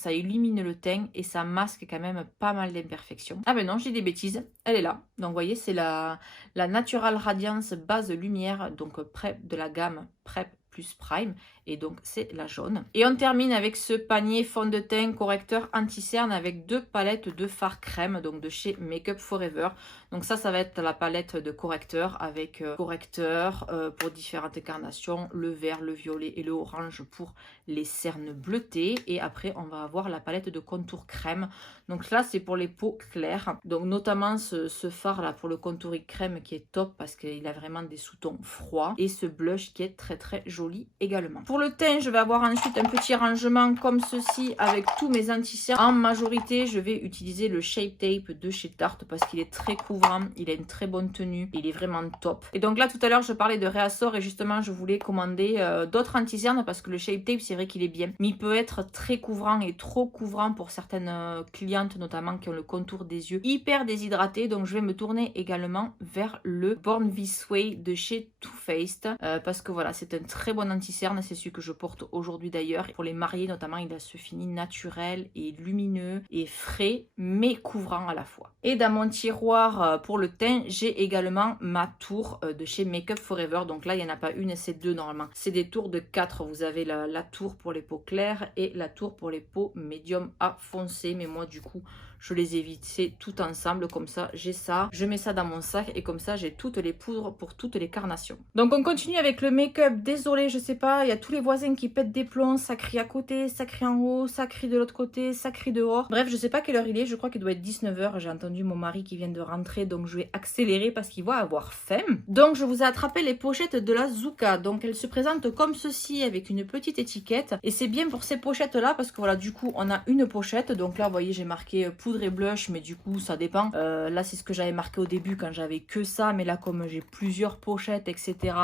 illumine le teint et ça masque quand même pas mal d'imperfections. Ah ben non, j'ai des bêtises, elle est là. Donc vous voyez, c'est la Natural Radiance base lumière, donc PrEP de la gamme PrEP plus Prime, et donc c'est la jaune. Et on termine avec ce panier fond de teint correcteur anti-cerne avec deux palettes de fard crème, donc de chez Make Up Forever. Donc ça va être la palette de correcteur avec correcteur pour différentes carnations, le vert, le violet et le orange pour les cernes bleutées. Et après on va avoir la palette de contour crème. Donc là c'est pour les peaux claires, donc notamment ce fard là pour le contouring crème qui est top parce qu'il a vraiment des sous-tons froids, et ce blush qui est très très joli également. Pour le teint, je vais avoir ensuite un petit rangement comme ceci avec tous mes anti-cernes. En majorité, je vais utiliser le Shape Tape de chez Tarte parce qu'il est très couvrant, il a une très bonne tenue, il est vraiment top. Et donc là, tout à l'heure, je parlais de réassort et justement, je voulais commander d'autres anti-cernes parce que le Shape Tape, c'est vrai qu'il est bien, mais il peut être très couvrant et trop couvrant pour certaines clientes, notamment qui ont le contour des yeux hyper déshydraté. Donc, je vais me tourner également vers le Born This Way de chez Too Faced parce que voilà, c'est un très bon anti-cerne, c'est celui que je porte aujourd'hui d'ailleurs. Pour les mariés notamment, il a ce fini naturel et lumineux et frais mais couvrant à la fois. Et dans mon tiroir pour le teint, j'ai également ma tour de chez Make Up Forever. Donc là, il n'y en a pas une, c'est deux normalement. C'est des tours de 4. Vous avez la tour pour les peaux claires et la tour pour les peaux médium à foncé. Mais moi du coup, je les ai vissées tout ensemble, comme ça j'ai ça, je mets ça dans mon sac et comme ça j'ai toutes les poudres pour toutes les carnations. Donc on continue avec le make-up. Désolée, je sais pas, il y a tous les voisins qui pètent des plombs, ça crie à côté, ça crie en haut, ça crie de l'autre côté, ça crie dehors. Bref, je sais pas quelle heure il est, je crois qu'il doit être 19 h. J'ai entendu mon mari qui vient de rentrer, donc je vais accélérer parce qu'il va avoir faim. Donc je vous ai attrapé les pochettes de la Zucca. Donc elles se présentent comme ceci avec une petite étiquette et c'est bien pour ces pochettes là parce que voilà, du coup on a une pochette. Donc là vous voyez, j'ai marqué poudre et blush, mais du coup ça dépend. Là c'est ce que j'avais marqué au début quand j'avais que ça, mais là comme j'ai plusieurs pochettes etc,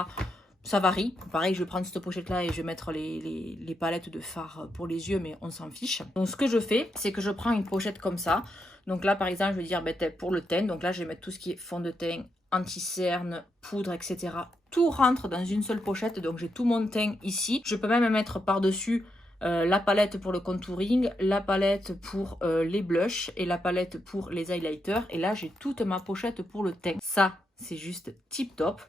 ça varie. Pareil, je vais prendre cette pochette là et je vais mettre les palettes de fard pour les yeux, mais on s'en fiche. Donc ce que je fais, c'est que je prends une pochette comme ça. Donc là par exemple je vais dire pour le teint, donc là je vais mettre tout ce qui est fond de teint, anti-cerne, poudre etc, tout rentre dans une seule pochette. Donc j'ai tout mon teint ici. Je peux même mettre par dessus la palette pour le contouring, la palette pour les blushs et la palette pour les highlighters. Et là, j'ai toute ma pochette pour le teint. Ça, c'est juste tip top.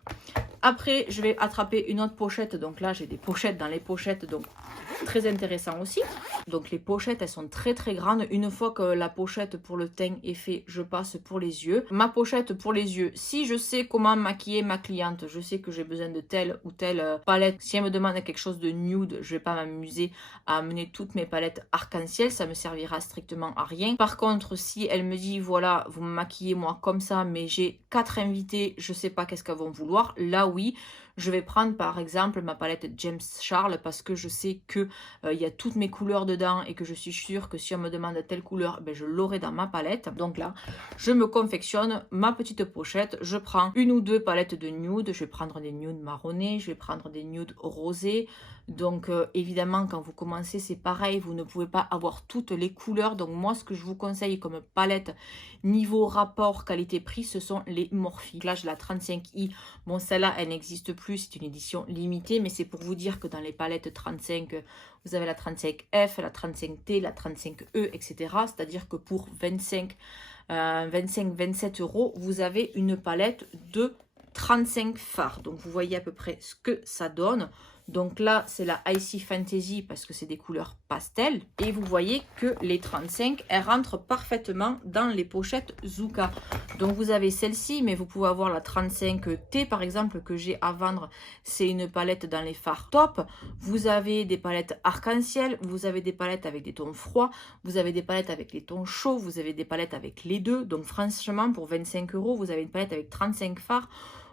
Après, je vais attraper une autre pochette. Donc là, j'ai des pochettes dans les pochettes. Donc, très intéressant aussi. Donc les pochettes, elles sont très très grandes. Une fois que la pochette pour le teint est fait, je passe pour les yeux. Ma pochette pour les yeux, si je sais comment maquiller ma cliente, je sais que j'ai besoin de telle ou telle palette. Si elle me demande quelque chose de nude, je vais pas m'amuser à amener toutes mes palettes arc-en-ciel. Ça me servira strictement à rien. Par contre, si elle me dit, voilà, vous me maquillez moi comme ça, mais j'ai 4 invités, je sais pas qu'est-ce qu'elles vont vouloir. Là, oui. Je vais prendre par exemple ma palette James Charles parce que je sais que il y a toutes mes couleurs dedans et que je suis sûre que si on me demande telle couleur, ben, je l'aurai dans ma palette. Donc là, je me confectionne ma petite pochette. Je prends une ou deux palettes de nude. Je vais prendre des nudes marronnés, je vais prendre des nudes rosés. Donc évidemment, quand vous commencez, c'est pareil. Vous ne pouvez pas avoir toutes les couleurs. Donc moi, ce que je vous conseille comme palette niveau rapport qualité-prix, ce sont les Morphe. Là, j'ai la 35i. Bon, celle-là, elle n'existe plus. C'est une édition limitée. Mais c'est pour vous dire que dans les palettes 35, vous avez la 35F, la 35T, la 35E, etc. C'est-à-dire que pour 25-27 €, vous avez une palette de 35 fards. Donc, vous voyez à peu près ce que ça donne. Donc là, c'est la Icy Fantasy parce que c'est des couleurs pastel. Et vous voyez que les 35, elles rentrent parfaitement dans les pochettes Zuka. Donc vous avez celle-ci, mais vous pouvez avoir la 35T par exemple que j'ai à vendre. C'est une palette dans les fards top. Vous avez des palettes arc-en-ciel, vous avez des palettes avec des tons froids, vous avez des palettes avec les tons chauds, vous avez des palettes avec les deux. Donc franchement, pour 25 €, vous avez une palette avec 35 fards.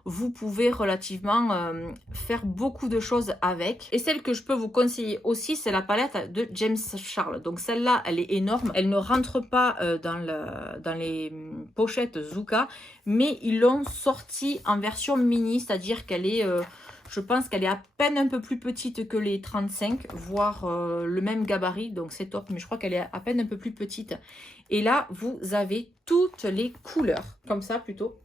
Vous pouvez relativement faire beaucoup de choses avec. Et celle que je peux vous conseiller aussi, c'est la palette de James Charles. Donc celle-là, elle est énorme. Elle ne rentre pas dans les pochettes Zuka, mais ils l'ont sortie en version mini, c'est-à-dire qu'elle est... je pense qu'elle est à peine un peu plus petite que les 35, voire le même gabarit. Donc c'est top, mais je crois qu'elle est à peine un peu plus petite. Et là, vous avez toutes les couleurs, comme ça plutôt.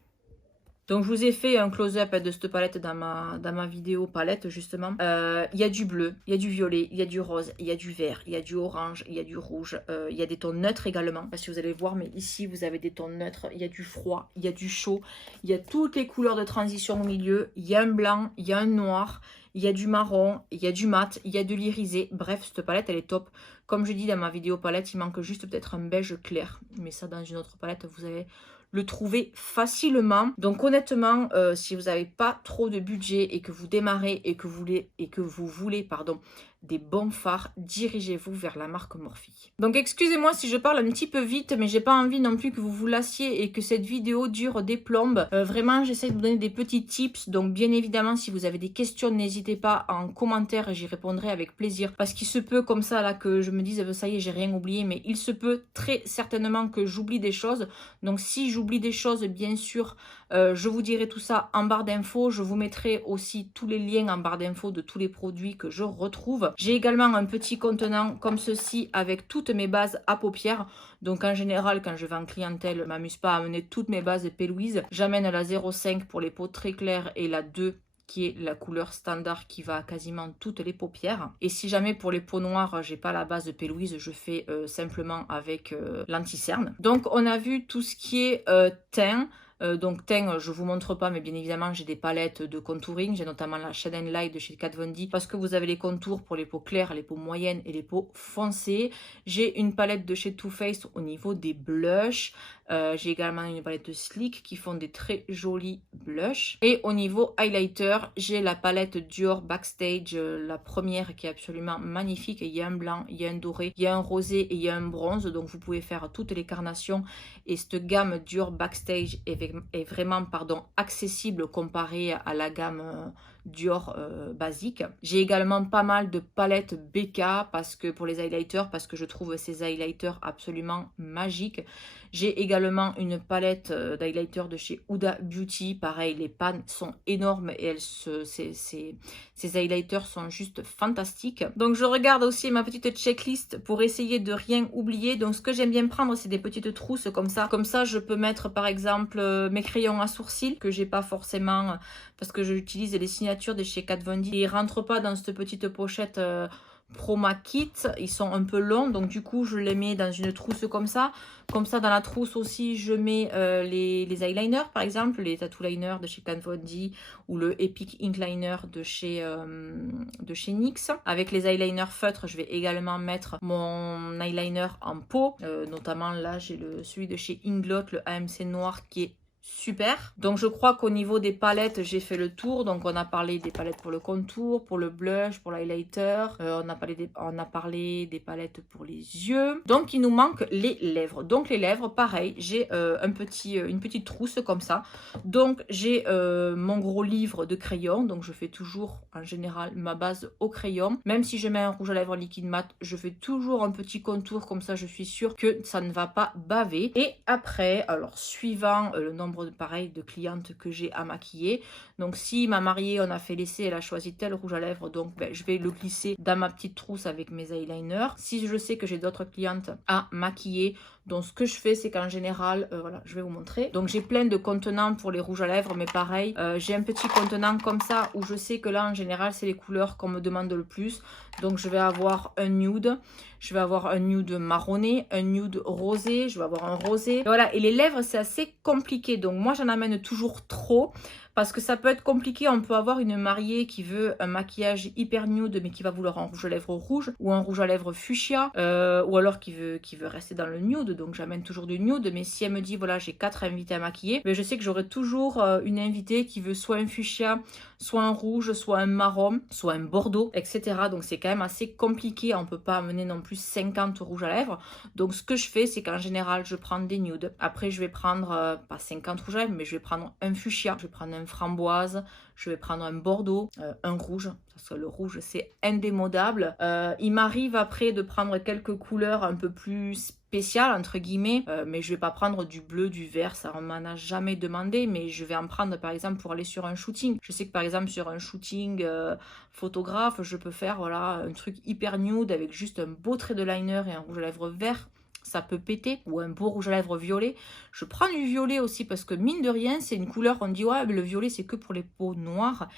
Donc, je vous ai fait un close-up de cette palette dans ma vidéo palette, justement. Il y a du bleu, il y a du violet, il y a du rose, il y a du vert, il y a du orange, il y a du rouge. Il y a des tons neutres également. Je ne sais pas si vous allez voir, mais ici, vous avez des tons neutres. Il y a du froid, il y a du chaud. Il y a toutes les couleurs de transition au milieu. Il y a un blanc, il y a un noir, il y a du marron, il y a du mat, il y a de l'irisé. Bref, cette palette, elle est top. Comme je dis dans ma vidéo palette, il manque juste peut-être un beige clair. Mais ça, dans une autre palette, vous allez le trouver facilement. Donc honnêtement, si vous n'avez pas trop de budget et que vous démarrez et que vous voulez des bons fards, dirigez-vous vers la marque Morphe. Donc excusez-moi si je parle un petit peu vite, mais j'ai pas envie non plus que vous vous lassiez et que cette vidéo dure des plombes. Vraiment, j'essaie de vous donner des petits tips. Donc bien évidemment, si vous avez des questions, n'hésitez pas en commentaire, j'y répondrai avec plaisir. Parce qu'il se peut comme ça là que je me dise, ça y est, j'ai rien oublié, mais il se peut très certainement que j'oublie des choses. Donc si j'oublie des choses, bien sûr, je vous dirai tout ça en barre d'infos. Je vous mettrai aussi tous les liens en barre d'infos de tous les produits que je retrouve. J'ai également un petit contenant comme ceci avec toutes mes bases à paupières. Donc en général, quand je vais en clientèle, je ne m'amuse pas à amener toutes mes bases P. Louise. J'amène la 0,5 pour les peaux très claires et la 2 qui est la couleur standard qui va à quasiment toutes les paupières. Et si jamais pour les peaux noires, j'ai pas la base de P. Louise, je fais simplement avec l'anti-cerne. Donc on a vu tout ce qui est teint. Donc teint, je vous montre pas, mais bien évidemment j'ai des palettes de contouring. J'ai notamment la Shade and Light de chez Kat Von D parce que vous avez les contours pour les peaux claires, les peaux moyennes et les peaux foncées. J'ai une palette de chez Too Faced au niveau des blushs. J'ai également une palette de Sleek qui font des très jolis blushs. Et au niveau highlighter, j'ai la palette Dior Backstage, la première qui est absolument magnifique. Il y a un blanc, il y a un doré, il y a un rosé et il y a un bronze. Donc vous pouvez faire toutes les carnations. Et cette gamme Dior Backstage est vraiment accessible comparée à la gamme Dior basique. J'ai également pas mal de palettes BK parce que pour les highlighters, parce que je trouve ces highlighters absolument magiques. J'ai également une palette d'highlighter de chez Huda Beauty. Pareil, les pannes sont énormes et ces highlighters sont juste fantastiques. Donc je regarde aussi ma petite checklist pour essayer de rien oublier. Donc ce que j'aime bien prendre, c'est des petites trousses comme ça. Comme ça, je peux mettre par exemple mes crayons à sourcils que j'ai pas forcément parce que j'utilise les signatures de chez Kat Von D. Ils ne rentrent pas dans cette petite pochette Chroma Kit. Ils sont un peu longs, donc du coup je les mets dans une trousse comme ça. Comme ça, dans la trousse aussi, je mets les eyeliners, par exemple, les tattoo liners de chez Kat Von D ou le Epic Ink Liner de chez NYX. Avec les eyeliners feutres, je vais également mettre mon eyeliner en pot. Notamment là, j'ai celui de chez Inglot, le AMC noir qui est super. Donc je crois qu'au niveau des palettes, j'ai fait le tour. Donc on a parlé des palettes pour le contour, pour le blush, pour l'highlighter. On a parlé des palettes pour les yeux. Donc il nous manque les lèvres. Donc les lèvres, pareil, j'ai une petite trousse comme ça. Donc j'ai mon gros livre de crayon. Donc je fais toujours en général ma base au crayon. Même si je mets un rouge à lèvres liquide mat, je fais toujours un petit contour. Comme ça je suis sûre que ça ne va pas baver. Et après, alors suivant le nombre de clientes que j'ai à maquiller. Donc si ma mariée, on a fait l'essai, elle a choisi tel rouge à lèvres, donc je vais le glisser dans ma petite trousse avec mes eyeliners. Si je sais que j'ai d'autres clientes à maquiller, donc ce que je fais, c'est qu'en général, voilà, je vais vous montrer. Donc j'ai plein de contenants pour les rouges à lèvres, mais pareil, j'ai un petit contenant comme ça où je sais que là, en général, c'est les couleurs qu'on me demande le plus. Donc je vais avoir un nude, je vais avoir un nude marronné, un nude rosé, je vais avoir un rosé. Et voilà, et les lèvres, c'est assez compliqué. Donc moi, j'en amène toujours trop. Parce que ça peut être compliqué, on peut avoir une mariée qui veut un maquillage hyper nude mais qui va vouloir un rouge à lèvres rouge ou un rouge à lèvres fuchsia ou alors qui veut rester dans le nude, donc j'amène toujours du nude. Mais si elle me dit voilà j'ai 4 invités à maquiller, mais je sais que j'aurai toujours une invitée qui veut soit un fuchsia, soit un rouge, soit un marron, soit un bordeaux, etc. Donc c'est quand même assez compliqué, on peut pas amener non plus 50 rouges à lèvres. Donc ce que je fais c'est qu'en général je prends des nudes, après je vais prendre pas 50 rouges à lèvres mais je vais prendre un fuchsia, je vais prendre un framboise, je vais prendre un bordeaux, un rouge, parce que le rouge c'est indémodable. Il m'arrive après de prendre quelques couleurs un peu plus spéciales entre guillemets, mais je vais pas prendre du bleu, du vert, ça on m'en a jamais demandé, mais je vais en prendre par exemple pour aller sur un shooting. Je sais que par exemple sur un shooting photographe, je peux faire voilà un truc hyper nude avec juste un beau trait de liner et un rouge à lèvres vert. Ça peut péter, ou un beau rouge à lèvres violet. Je prends du violet aussi parce que mine de rien, c'est une couleur, on dit ouais, mais le violet c'est que pour les peaux noires.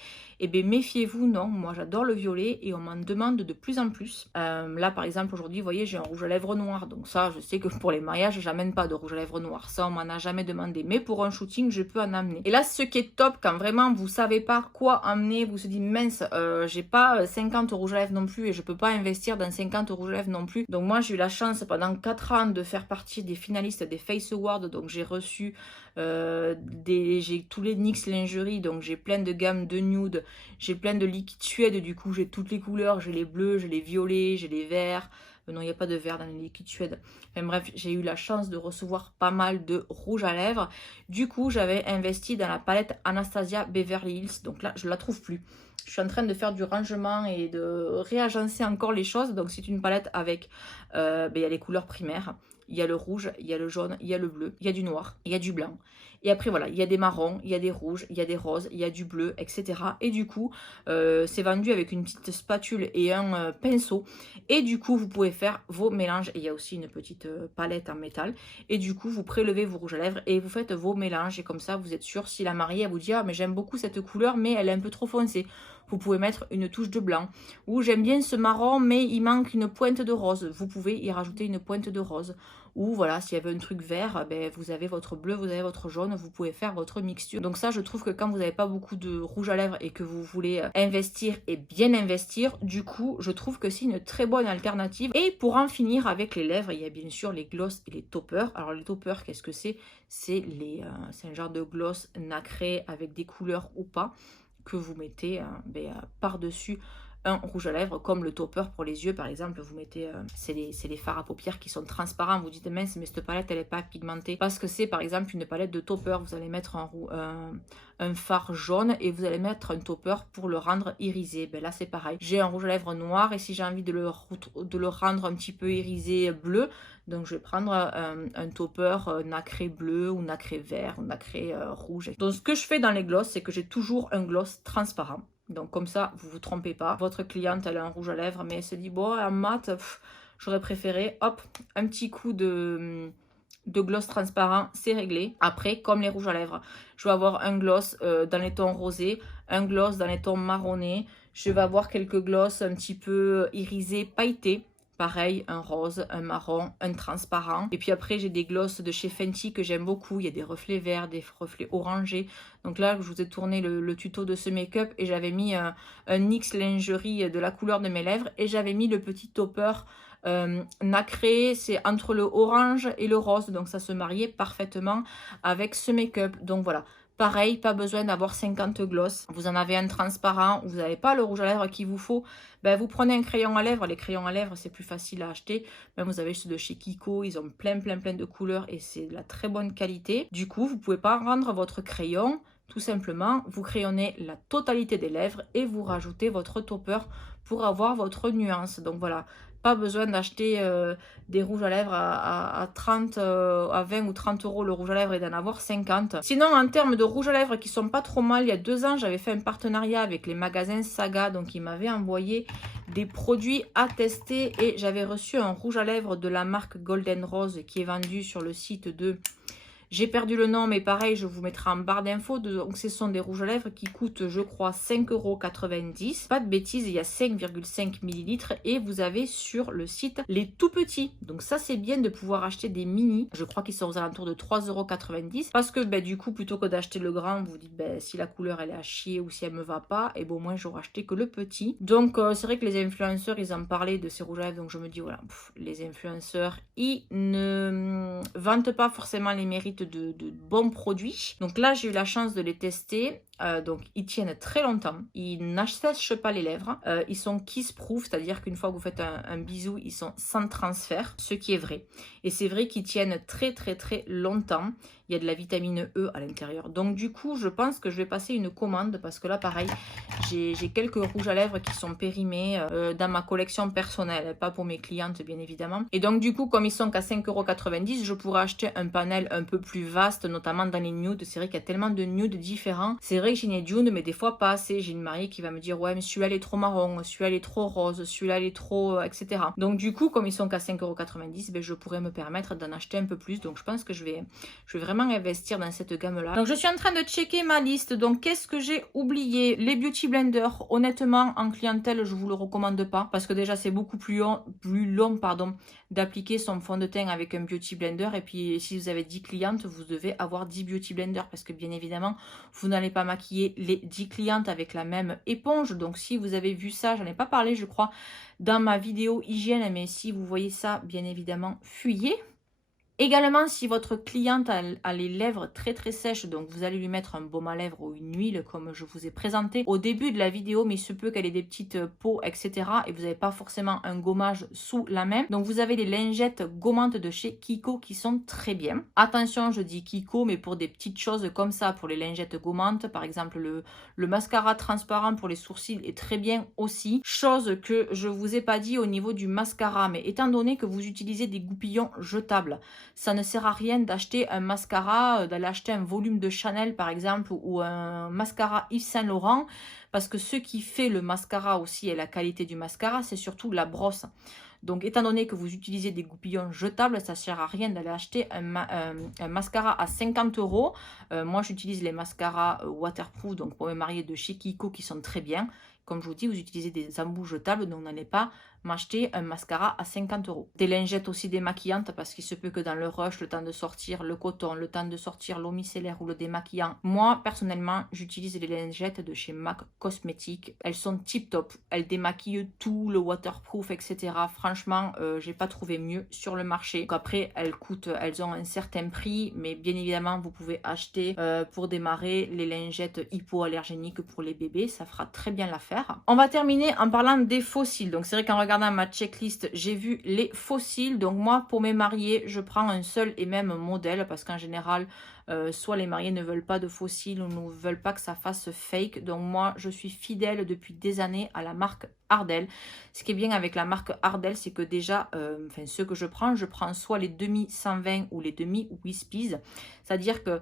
Et bien méfiez-vous, non, moi j'adore le violet et on m'en demande de plus en plus. Là par exemple aujourd'hui, vous voyez, j'ai un rouge à lèvres noir. Donc ça, je sais que pour les mariages, j'amène pas de rouge à lèvres noir. Ça, on m'en a jamais demandé. Mais pour un shooting, je peux en amener. Et là, ce qui est top, quand vraiment vous savez pas quoi amener, vous se dites mince, j'ai pas 50 rouges à lèvres non plus et je peux pas investir dans 50 rouges à lèvres non plus. Donc moi, j'ai eu la chance pendant 4 ans de faire partie des finalistes des Face Awards. Donc j'ai reçu j'ai tous les NYX lingerie, donc j'ai plein de gammes de nude, j'ai plein de liquides suède, du coup j'ai toutes les couleurs, j'ai les bleus, j'ai les violets, j'ai les verts. Non, il n'y a pas de vert dans les liquides suède. Enfin bref, j'ai eu la chance de recevoir pas mal de rouge à lèvres. Du coup, j'avais investi dans la palette Anastasia Beverly Hills. Donc là, je ne la trouve plus. Je suis en train de faire du rangement et de réagencer encore les choses. Donc c'est une palette avec, il y a les couleurs primaires. Il y a le rouge, il y a le jaune, il y a le bleu, il y a du noir, il y a du blanc. Et après, voilà, il y a des marrons, il y a des rouges, il y a des roses, il y a du bleu, etc. Et du coup, c'est vendu avec une petite spatule et un pinceau. Et du coup, vous pouvez faire vos mélanges. Et il y a aussi une petite palette en métal. Et du coup, vous prélevez vos rouges à lèvres et vous faites vos mélanges. Et comme ça, vous êtes sûr, si la mariée, elle vous dit « Ah, mais j'aime beaucoup cette couleur, mais elle est un peu trop foncée ». Vous pouvez mettre une touche de blanc. Ou j'aime bien ce marron, mais il manque une pointe de rose. Vous pouvez y rajouter une pointe de rose. Ou voilà, s'il y avait un truc vert, ben, vous avez votre bleu, vous avez votre jaune, vous pouvez faire votre mixture. Donc ça, je trouve que quand vous n'avez pas beaucoup de rouge à lèvres et que vous voulez investir et bien investir, du coup, je trouve que c'est une très bonne alternative. Et pour en finir avec les lèvres, il y a bien sûr les gloss et les toppers. Alors les toppers, qu'est-ce que c'est? C'est un genre de gloss nacré avec des couleurs ou pas, que vous mettez par-dessus un rouge à lèvres, comme le topper pour les yeux par exemple. Vous mettez, c'est les fards à paupières qui sont transparents. Vous dites mince, mais cette palette elle n'est pas pigmentée, parce que c'est par exemple une palette de topper. Vous allez mettre un fard jaune et vous allez mettre un topper pour le rendre irisé. Ben là c'est pareil, j'ai un rouge à lèvres noir et si j'ai envie de le rendre un petit peu irisé bleu, donc je vais prendre un topper nacré bleu ou nacré vert ou nacré rouge. Donc ce que je fais dans les gloss, c'est que j'ai toujours un gloss transparent. Donc comme ça, vous vous trompez pas. Votre cliente, elle a un rouge à lèvres, mais elle se dit, bon, en mat, j'aurais préféré, hop, un petit coup de gloss transparent, c'est réglé. Après, comme les rouges à lèvres, je vais avoir un gloss dans les tons rosés, un gloss dans les tons marronnés, Je vais avoir quelques glosses un petit peu irisées, pailletées. Pareil, un rose, un marron, un transparent. Et puis après, j'ai des glosses de chez Fenty que j'aime beaucoup. Il y a des reflets verts, des reflets orangés. Donc là, je vous ai tourné le tuto de ce make-up et j'avais mis un NYX lingerie de la couleur de mes lèvres. Et j'avais mis le petit topper nacré. C'est entre le orange et le rose. Donc ça se mariait parfaitement avec ce make-up. Donc voilà. Pareil, pas besoin d'avoir 50 glosses. Vous en avez un transparent, vous n'avez pas le rouge à lèvres qu'il vous faut. Ben, vous prenez un crayon à lèvres. Les crayons à lèvres, c'est plus facile à acheter. Ben, vous avez ceux de chez Kiko. Ils ont plein de couleurs et c'est de la très bonne qualité. Du coup, vous ne pouvez pas rendre votre crayon. Tout simplement, vous crayonnez la totalité des lèvres et vous rajoutez votre topper pour avoir votre nuance. Donc voilà, pas besoin d'acheter des rouges à lèvres à 30, à 20 ou 30 euros le rouge à lèvres et d'en avoir 50. Sinon, en termes de rouge à lèvres qui sont pas trop mal, il y a 2 ans, j'avais fait un partenariat avec les magasins Saga. Donc, ils m'avaient envoyé des produits à tester et j'avais reçu un rouge à lèvres de la marque Golden Rose qui est vendu sur le site de... J'ai perdu le nom, mais pareil, je vous mettrai en barre d'infos. Donc, ce sont des rouges à lèvres qui coûtent, je crois, 5,90 €. Pas de bêtises, il y a 5,5 ml. Et vous avez sur le site les tout petits. Donc, ça, c'est bien de pouvoir acheter des mini. Je crois qu'ils sont aux alentours de 3,90 €. Parce que, ben, du coup, plutôt que d'acheter le grand, vous vous dites, ben, si la couleur, elle est à chier ou si elle me va pas, et bon, moi, j'aurais acheté que le petit. Donc, c'est vrai que les influenceurs, ils en parlaient de ces rouges à lèvres. Donc, je me dis, voilà, les influenceurs, ils ne vantent pas forcément les mérites de bons produits. Donc là, j'ai eu la chance de les tester. Donc, ils tiennent très longtemps. Ils n'assèchent pas les lèvres. Ils sont kiss-proof, c'est-à-dire qu'une fois que vous faites un bisou, ils sont sans transfert, ce qui est vrai. Et c'est vrai qu'ils tiennent très longtemps. Il y a de la vitamine E à l'intérieur. Donc, du coup, je pense que je vais passer une commande parce que là, pareil, j'ai quelques rouges à lèvres qui sont périmés dans ma collection personnelle, pas pour mes clientes, bien évidemment. Et donc, du coup, comme ils sont qu'à 5,90 €, je pourrais acheter un panel un peu plus vaste, notamment dans les nudes. C'est vrai qu'il y a tellement de nudes différents. C'est vrai que j'ai une nude, mais des fois pas assez. J'ai une mariée qui va me dire, ouais, mais celui-là, il est trop marron, celui-là, il est trop rose, celui-là, il est trop... etc. Donc, du coup, comme ils sont qu'à 5,90 €, ben, je pourrais me permettre d'en acheter un peu plus. Donc, je pense que je vais vraiment investir dans cette gamme-là. Donc, je suis en train de checker ma liste. Donc, qu'est-ce que j'ai oublié? Les Beauty Blender, honnêtement, en clientèle, je vous le recommande pas. Parce que déjà, c'est beaucoup plus long d'appliquer son fond de teint avec un Beauty Blender. Et puis, si vous avez 10 clientes, vous devez avoir 10 Beauty Blender. Parce que, bien évidemment, vous n'allez pas maquiller les 10 clientes avec la même éponge. Donc, si vous avez vu ça, j'en ai pas parlé, je crois, dans ma vidéo hygiène. Mais si vous voyez ça, bien évidemment, fuyez. Également, si votre cliente a les lèvres très sèches, donc vous allez lui mettre un baume à lèvres ou une huile comme je vous ai présenté au début de la vidéo, mais il se peut qu'elle ait des petites peaux, etc. Et vous n'avez pas forcément un gommage sous la main. Donc vous avez les lingettes gommantes de chez Kiko qui sont très bien. Attention, je dis Kiko, mais pour des petites choses comme ça, pour les lingettes gommantes, par exemple le mascara transparent pour les sourcils est très bien aussi. Chose que je vous ai pas dit au niveau du mascara, mais étant donné que vous utilisez des goupillons jetables, ça ne sert à rien d'acheter un mascara, d'aller acheter un volume de Chanel par exemple ou un mascara Yves Saint Laurent parce que ce qui fait le mascara aussi et la qualité du mascara, c'est surtout la brosse. Donc, étant donné que vous utilisez des goupillons jetables, ça ne sert à rien d'aller acheter un mascara à 50 €. Moi, j'utilise les mascaras waterproof, donc pour mes mariés de chez Kiko qui sont très bien. Comme je vous dis, vous utilisez des embouts jetables, donc n'allez pas m'acheter un mascara à 50 €. Des lingettes aussi démaquillantes, parce qu'il se peut que dans le rush, le temps de sortir le coton, le temps de sortir l'eau micellaire ou le démaquillant. Moi, personnellement, j'utilise les lingettes de chez MAC Cosmetics. Elles sont tip top. Elles démaquillent tout, le waterproof, etc. Franchement, j'ai pas trouvé mieux sur le marché. Donc après, elles ont un certain prix, mais bien évidemment, vous pouvez acheter pour démarrer les lingettes hypoallergéniques pour les bébés. Ça fera très bien l'affaire. On va terminer en parlant des faux cils. Donc c'est vrai qu'en regardant ma checklist, j'ai vu les faux cils. Donc moi, pour mes mariés, je prends un seul et même modèle parce qu'en général, soit les mariés ne veulent pas de faux cils ou ne veulent pas que ça fasse fake. Donc moi, je suis fidèle depuis des années à la marque Ardell. Ce qui est bien avec la marque Ardell, c'est que déjà, ceux que je prends soit les demi 120 ou les demi Wispies. C'est-à-dire que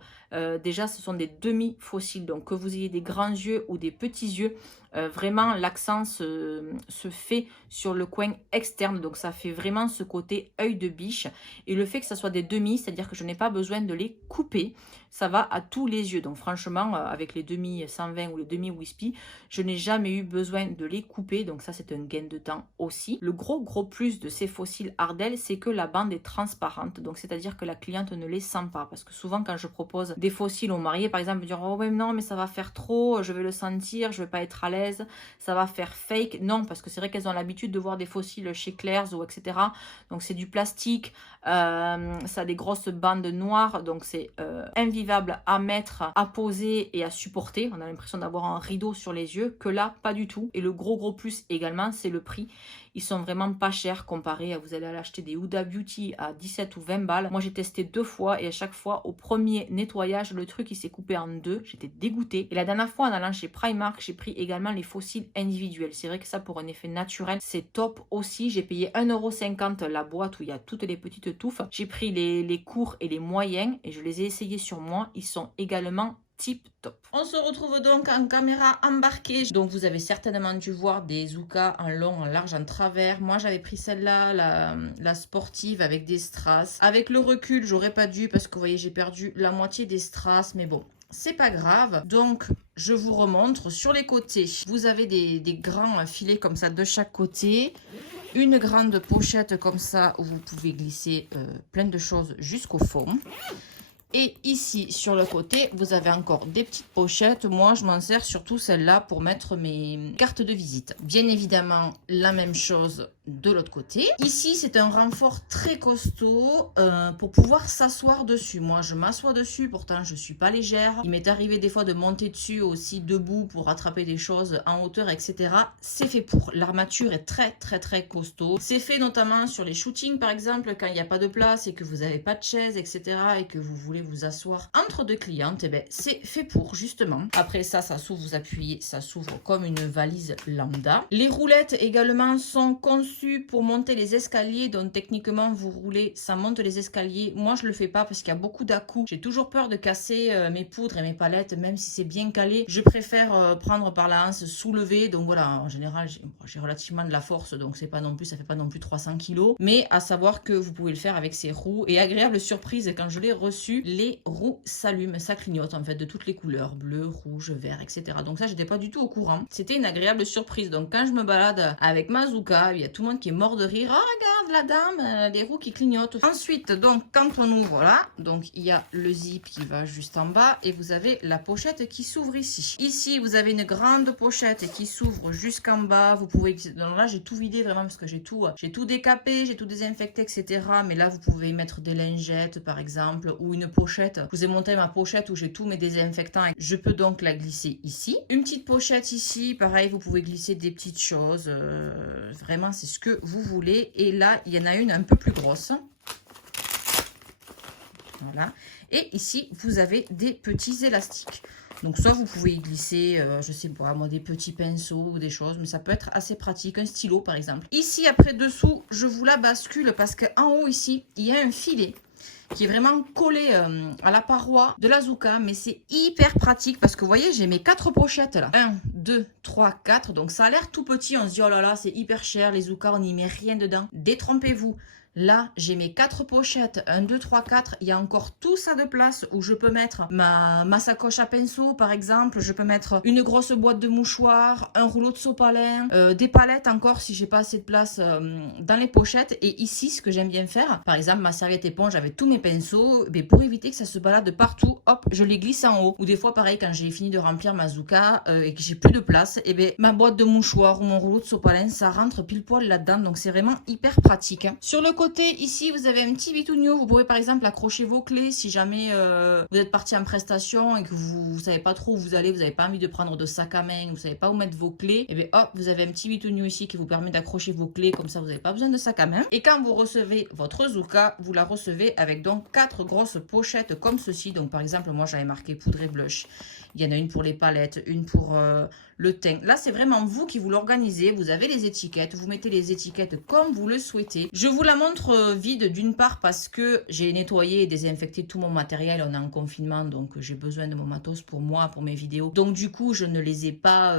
déjà, ce sont des demi faux cils. Donc que vous ayez des grands yeux ou des petits yeux, vraiment l'accent se fait sur le coin externe. Donc ça fait vraiment ce côté œil de biche. Et le fait que ça soit des demi, c'est-à-dire que je n'ai pas besoin de les couper. ça va à tous les yeux. Donc franchement, avec les demi 120 ou les demi Wispy, je n'ai jamais eu besoin de les couper. Donc ça, c'est un gain de temps aussi. Le gros plus de ces faux cils Ardell, c'est que la bande est transparente. Donc c'est-à-dire que la cliente ne les sent pas. Parce que souvent, quand je propose des faux cils aux mariés, par exemple, dire oh ouais, non, mais ça va faire trop, je vais le sentir, je vais pas être à l'aise, ça va faire fake. Non, parce que c'est vrai qu'elles ont l'habitude de voir des faux cils chez Claire's ou etc. Donc c'est du plastique, ça a des grosses bandes noires, donc c'est invivable à mettre, à poser et à supporter. On a l'impression d'avoir un rideau sur les yeux, que là, pas du tout. Et le gros plus également, c'est le prix. Ils sont vraiment pas chers comparé à vous allez aller acheter des Huda Beauty à 17 ou 20 balles. Moi, j'ai testé 2 fois et à chaque fois, au premier nettoyage, le truc il s'est coupé en 2. J'étais dégoûtée. Et la dernière fois, en allant chez Primark, j'ai pris également les faux cils individuels. C'est vrai que ça, pour un effet naturel, c'est top aussi. J'ai payé 1,50 € la boîte où il y a toutes les petites touffes. J'ai pris les courts et les moyens et je les ai essayés sur moi. Ils sont également tip top. On se retrouve donc en caméra embarquée. Donc vous avez certainement dû voir des Zuka en long, en large, en travers. Moi j'avais pris celle-là, la sportive avec des strass. Avec le recul, j'aurais pas dû parce que vous voyez j'ai perdu la moitié des strass. Mais bon, c'est pas grave. Donc je vous remontre. Sur les côtés, vous avez des grands filets comme ça de chaque côté. Une grande pochette comme ça où vous pouvez glisser plein de choses jusqu'au fond. Et ici, sur le côté, vous avez encore des petites pochettes. Moi, je m'en sers surtout celle-là pour mettre mes cartes de visite. Bien évidemment, la même chose de l'autre côté. Ici, c'est un renfort très costaud pour pouvoir s'asseoir dessus. Moi, je m'assois dessus, pourtant, je suis pas légère. Il m'est arrivé des fois de monter dessus aussi debout pour attraper des choses en hauteur, etc. C'est fait pour. L'armature est très costaud. C'est fait notamment sur les shootings, par exemple, quand il n'y a pas de place et que vous n'avez pas de chaise, etc. et que vous voulez vous asseoir entre deux clientes, et ben c'est fait pour justement. Après ça s'ouvre, vous appuyez, ça s'ouvre comme une valise lambda. Les roulettes également sont conçues pour monter les escaliers, donc techniquement vous roulez, ça monte les escaliers. Moi je le fais pas parce qu'il y a beaucoup d'à-coups. J'ai toujours peur de casser mes poudres et mes palettes, même si c'est bien calé. Je préfère prendre par la hanse soulevée, donc voilà, en général j'ai relativement de la force, donc c'est pas non plus, ça fait pas non plus 300 kg. Mais à savoir que vous pouvez le faire avec ces roues. Et agréable surprise, quand je l'ai reçu, les roues s'allument, ça clignote en fait de toutes les couleurs, bleu, rouge, vert, etc. Donc ça, j'étais pas du tout au courant. C'était une agréable surprise. Donc quand je me balade avec ma Zuka, il y a tout le monde qui est mort de rire. Oh, regarde la dame, les roues qui clignotent. Ensuite, donc quand on ouvre là, donc il y a le zip qui va juste en bas et vous avez la pochette qui s'ouvre ici. Ici, vous avez une grande pochette qui s'ouvre jusqu'en bas. Vous pouvez, donc là j'ai tout vidé vraiment parce que j'ai tout décapé, j'ai tout désinfecté, etc. Mais là, vous pouvez y mettre des lingettes par exemple ou une pochette. Je vous ai monté ma pochette où j'ai tous mes désinfectants. Je peux donc la glisser ici. Une petite pochette ici, pareil, vous pouvez glisser des petites choses. Vraiment, c'est ce que vous voulez. Et là, il y en a une un peu plus grosse. Voilà. Et ici, vous avez des petits élastiques. Donc, soit vous pouvez y glisser, je sais pas, moi, des petits pinceaux ou des choses, mais ça peut être assez pratique. Un stylo, par exemple. Ici, après, dessous, je vous la bascule parce qu'en haut, ici, il y a un filet qui est vraiment collé à la paroi de la Zuka, mais c'est hyper pratique parce que vous voyez, j'ai mes 4 pochettes là. 1, 2, 3, 4, donc ça a l'air tout petit, on se dit oh là là, c'est hyper cher, les Zuka, on n'y met rien dedans. Détrompez-vous. Là, j'ai mes 4 pochettes, 1, 2, 3, 4. Il y a encore tout ça de place où je peux mettre ma sacoche à pinceau, par exemple. Je peux mettre une grosse boîte de mouchoirs, un rouleau de sopalin, des palettes encore si j'ai pas assez de place dans les pochettes. Et ici, ce que j'aime bien faire, par exemple, ma serviette éponge avec tous mes pinceaux, mais pour éviter que ça se balade partout, hop, je les glisse en haut. Ou des fois, pareil, quand j'ai fini de remplir ma Zuka et que j'ai plus de place, et bien ma boîte de mouchoirs ou mon rouleau de sopalin, ça rentre pile poil là-dedans. Donc c'est vraiment hyper pratique. Sur le côté ici, vous avez un petit bitounio. Vous pouvez par exemple accrocher vos clés si jamais vous êtes parti en prestation et que vous savez pas trop où vous allez, vous n'avez pas envie de prendre de sac à main, vous savez pas où mettre vos clés. Et bien hop, vous avez un petit bitounio ici qui vous permet d'accrocher vos clés, comme ça vous n'avez pas besoin de sac à main. Et quand vous recevez votre Zuka, vous la recevez avec donc 4 grosses pochettes comme ceci. Donc par exemple, moi j'avais marqué poudre et blush. Il y en a une pour les palettes, une pour le teint. Là, c'est vraiment vous qui vous l'organisez. Vous avez les étiquettes, vous mettez les étiquettes comme vous le souhaitez. Je vous la montre vide d'une part parce que j'ai nettoyé et désinfecté tout mon matériel. On est en confinement, donc j'ai besoin de mon matos pour moi, pour mes vidéos. Donc du coup, je ne les ai pas...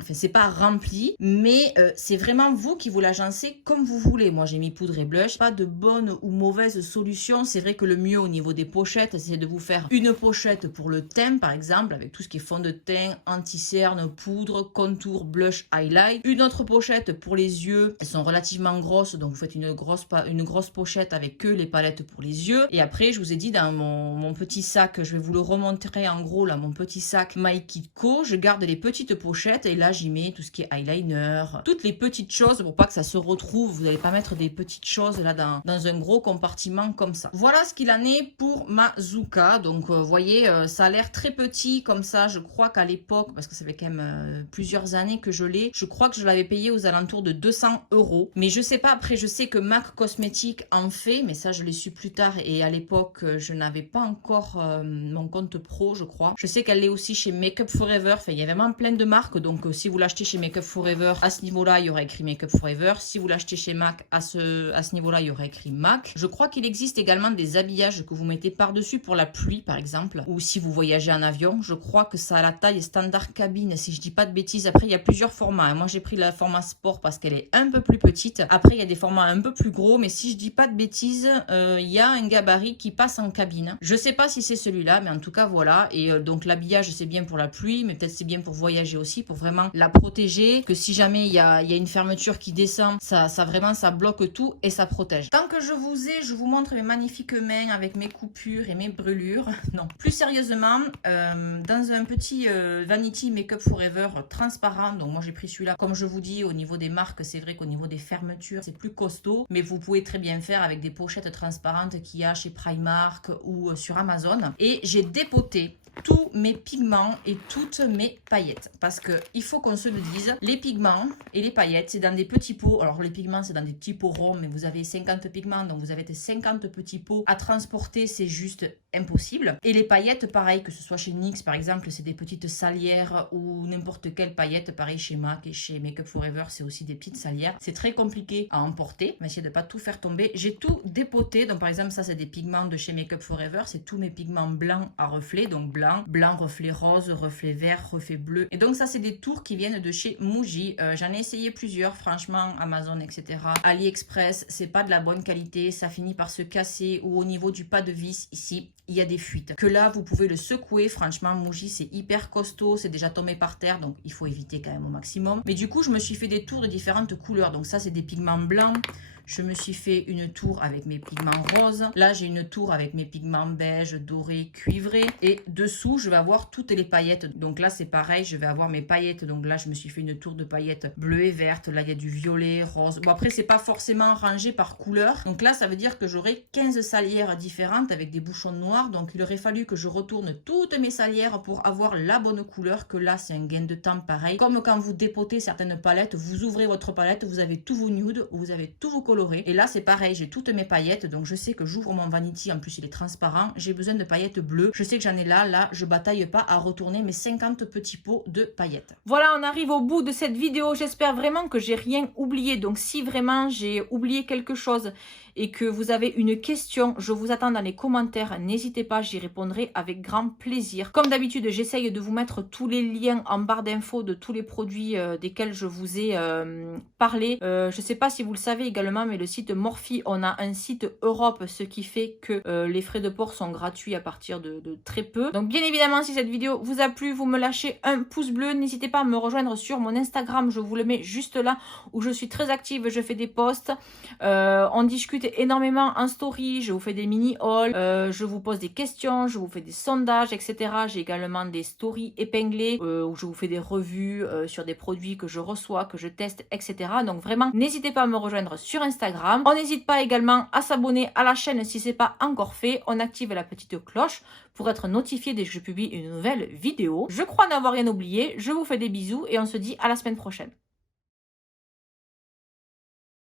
enfin, c'est pas rempli, mais c'est vraiment vous qui vous l'agencez comme vous voulez. Moi, j'ai mis poudre et blush. Pas de bonne ou mauvaise solution. C'est vrai que le mieux au niveau des pochettes, c'est de vous faire une pochette pour le teint, par exemple, avec tout ce qui est fond de teint, anti-cerne, poudre, contour, blush, highlight. Une autre pochette pour les yeux. Elles sont relativement grosses, donc vous faites une grosse pochette avec que les palettes pour les yeux. Et après, je vous ai dit, dans mon petit sac, je vais vous le remontrer en gros, là, mon petit sac My Kit Co. Je garde les petites pochettes et là, j'y mets tout ce qui est eyeliner, toutes les petites choses pour pas que ça se retrouve. Vous n'allez pas mettre des petites choses là dans un gros compartiment comme ça. Voilà ce qu'il en est pour ma Zuka. Donc, vous voyez, ça a l'air très petit comme ça. Je crois qu'à l'époque, parce que ça fait quand même plusieurs années que je l'ai, je crois que je l'avais payé aux alentours de 200 €. Mais je sais pas, après, je sais que MAC Cosmetics en fait, mais ça, je l'ai su plus tard et à l'époque, je n'avais pas encore mon compte pro, je crois. Je sais qu'elle est aussi chez Makeup Forever. Enfin, il y a vraiment plein de marques. Donc, si vous l'achetez chez Makeup Forever, à ce niveau-là, il y aura écrit Makeup Forever. Si vous l'achetez chez MAC, à ce niveau-là, il y aura écrit MAC. Je crois qu'il existe également des habillages que vous mettez par-dessus pour la pluie, par exemple, ou si vous voyagez en avion. Je crois que ça a la taille standard cabine, si je dis pas de bêtises. Après, il y a plusieurs formats. Moi, j'ai pris le format sport parce qu'elle est un peu plus petite. Après, il y a des formats un peu plus gros, mais si je dis pas de bêtises, il y a un gabarit qui passe en cabine. Je sais pas si c'est celui-là, mais en tout cas, voilà. Et donc, l'habillage, c'est bien pour la pluie, mais peut-être c'est bien pour voyager aussi, pour vraiment la protéger, que si jamais il y a une fermeture qui descend, ça vraiment, ça bloque tout et ça protège. Tant que je vous ai, je vous montre mes magnifiques mains avec mes coupures et mes brûlures. Non, plus sérieusement, dans un petit Vanity Makeup Forever transparent, donc moi j'ai pris celui-là, comme je vous dis, au niveau des marques, c'est vrai qu'au niveau des fermetures, c'est plus costaud, mais vous pouvez très bien faire avec des pochettes transparentes qu'il y a chez Primark ou sur Amazon. Et j'ai dépoté tous mes pigments et toutes mes paillettes, parce que il faut qu'on se le dise, les pigments et les paillettes, c'est dans des petits pots. Alors les pigments, c'est dans des petits pots ronds, mais vous avez 50 pigments, donc vous avez 50 petits pots à transporter, c'est juste impossible. Et les paillettes, pareil, que ce soit chez NYX par exemple, c'est des petites salières ou n'importe quelle paillette, pareil chez MAC et chez Makeup Forever, c'est aussi des petites salières. C'est très compliqué à emporter, mais essayer de pas tout faire tomber. J'ai tout dépoté, donc par exemple ça c'est des pigments de chez Makeup Forever, c'est tous mes pigments blancs à reflets, donc blanc, reflet rose, reflet vert, reflet bleu. Et donc ça c'est des tours qui viennent de chez Muji. J'en ai essayé plusieurs, franchement, Amazon, etc. AliExpress, c'est pas de la bonne qualité, ça finit par se casser, ou au niveau du pas de vis ici, il y a des fuites. Que là, vous pouvez le secouer, franchement, Muji, c'est hyper costaud, c'est déjà tombé par terre, donc il faut éviter quand même au maximum. Mais du coup, je me suis fait des tours de différentes couleurs, donc ça, c'est des pigments blancs. Je me suis fait une tour avec mes pigments roses. Là, j'ai une tour avec mes pigments beige, doré, cuivré. Et dessous, je vais avoir toutes les paillettes. Donc là, c'est pareil, je vais avoir mes paillettes. Donc là, je me suis fait une tour de paillettes bleues et vertes. Là, il y a du violet, rose. Bon, après, c'est pas forcément rangé par couleur. Donc là, ça veut dire que j'aurai 15 salières différentes avec des bouchons noirs. Donc, il aurait fallu que je retourne toutes mes salières pour avoir la bonne couleur. Que là, c'est un gain de temps pareil. Comme quand vous dépotez certaines palettes, vous ouvrez votre palette, vous avez tous vos nudes, vous avez tous vos colorés. Et là, c'est pareil, j'ai toutes mes paillettes. Donc, je sais que j'ouvre mon Vanity. En plus, il est transparent. J'ai besoin de paillettes bleues. Je sais que j'en ai là. Là, je bataille pas à retourner mes 50 petits pots de paillettes. Voilà, on arrive au bout de cette vidéo. J'espère vraiment que j'ai rien oublié. Donc, si vraiment j'ai oublié quelque chose et que vous avez une question, je vous attends dans les commentaires. N'hésitez pas, j'y répondrai avec grand plaisir. Comme d'habitude, j'essaye de vous mettre tous les liens en barre d'infos de tous les produits desquels je vous ai parlé. Je ne sais pas si vous le savez également, mais le site Morphe, on a un site Europe, ce qui fait que les frais de port sont gratuits à partir de très peu. Donc bien évidemment, si cette vidéo vous a plu, vous me lâchez un pouce bleu. N'hésitez pas à me rejoindre sur mon Instagram, je vous le mets juste là, où je suis très active, je fais des posts, on discute énormément en story, je vous fais des mini hauls, je vous pose des questions, je vous fais des sondages, etc. J'ai également des stories épinglées où je vous fais des revues sur des produits que je reçois, que je teste, etc. Donc vraiment, n'hésitez pas à me rejoindre sur Instagram. On n'hésite pas également à s'abonner à la chaîne si ce n'est pas encore fait. On active la petite cloche pour être notifié dès que je publie une nouvelle vidéo. Je crois n'avoir rien oublié. Je vous fais des bisous et on se dit à la semaine prochaine.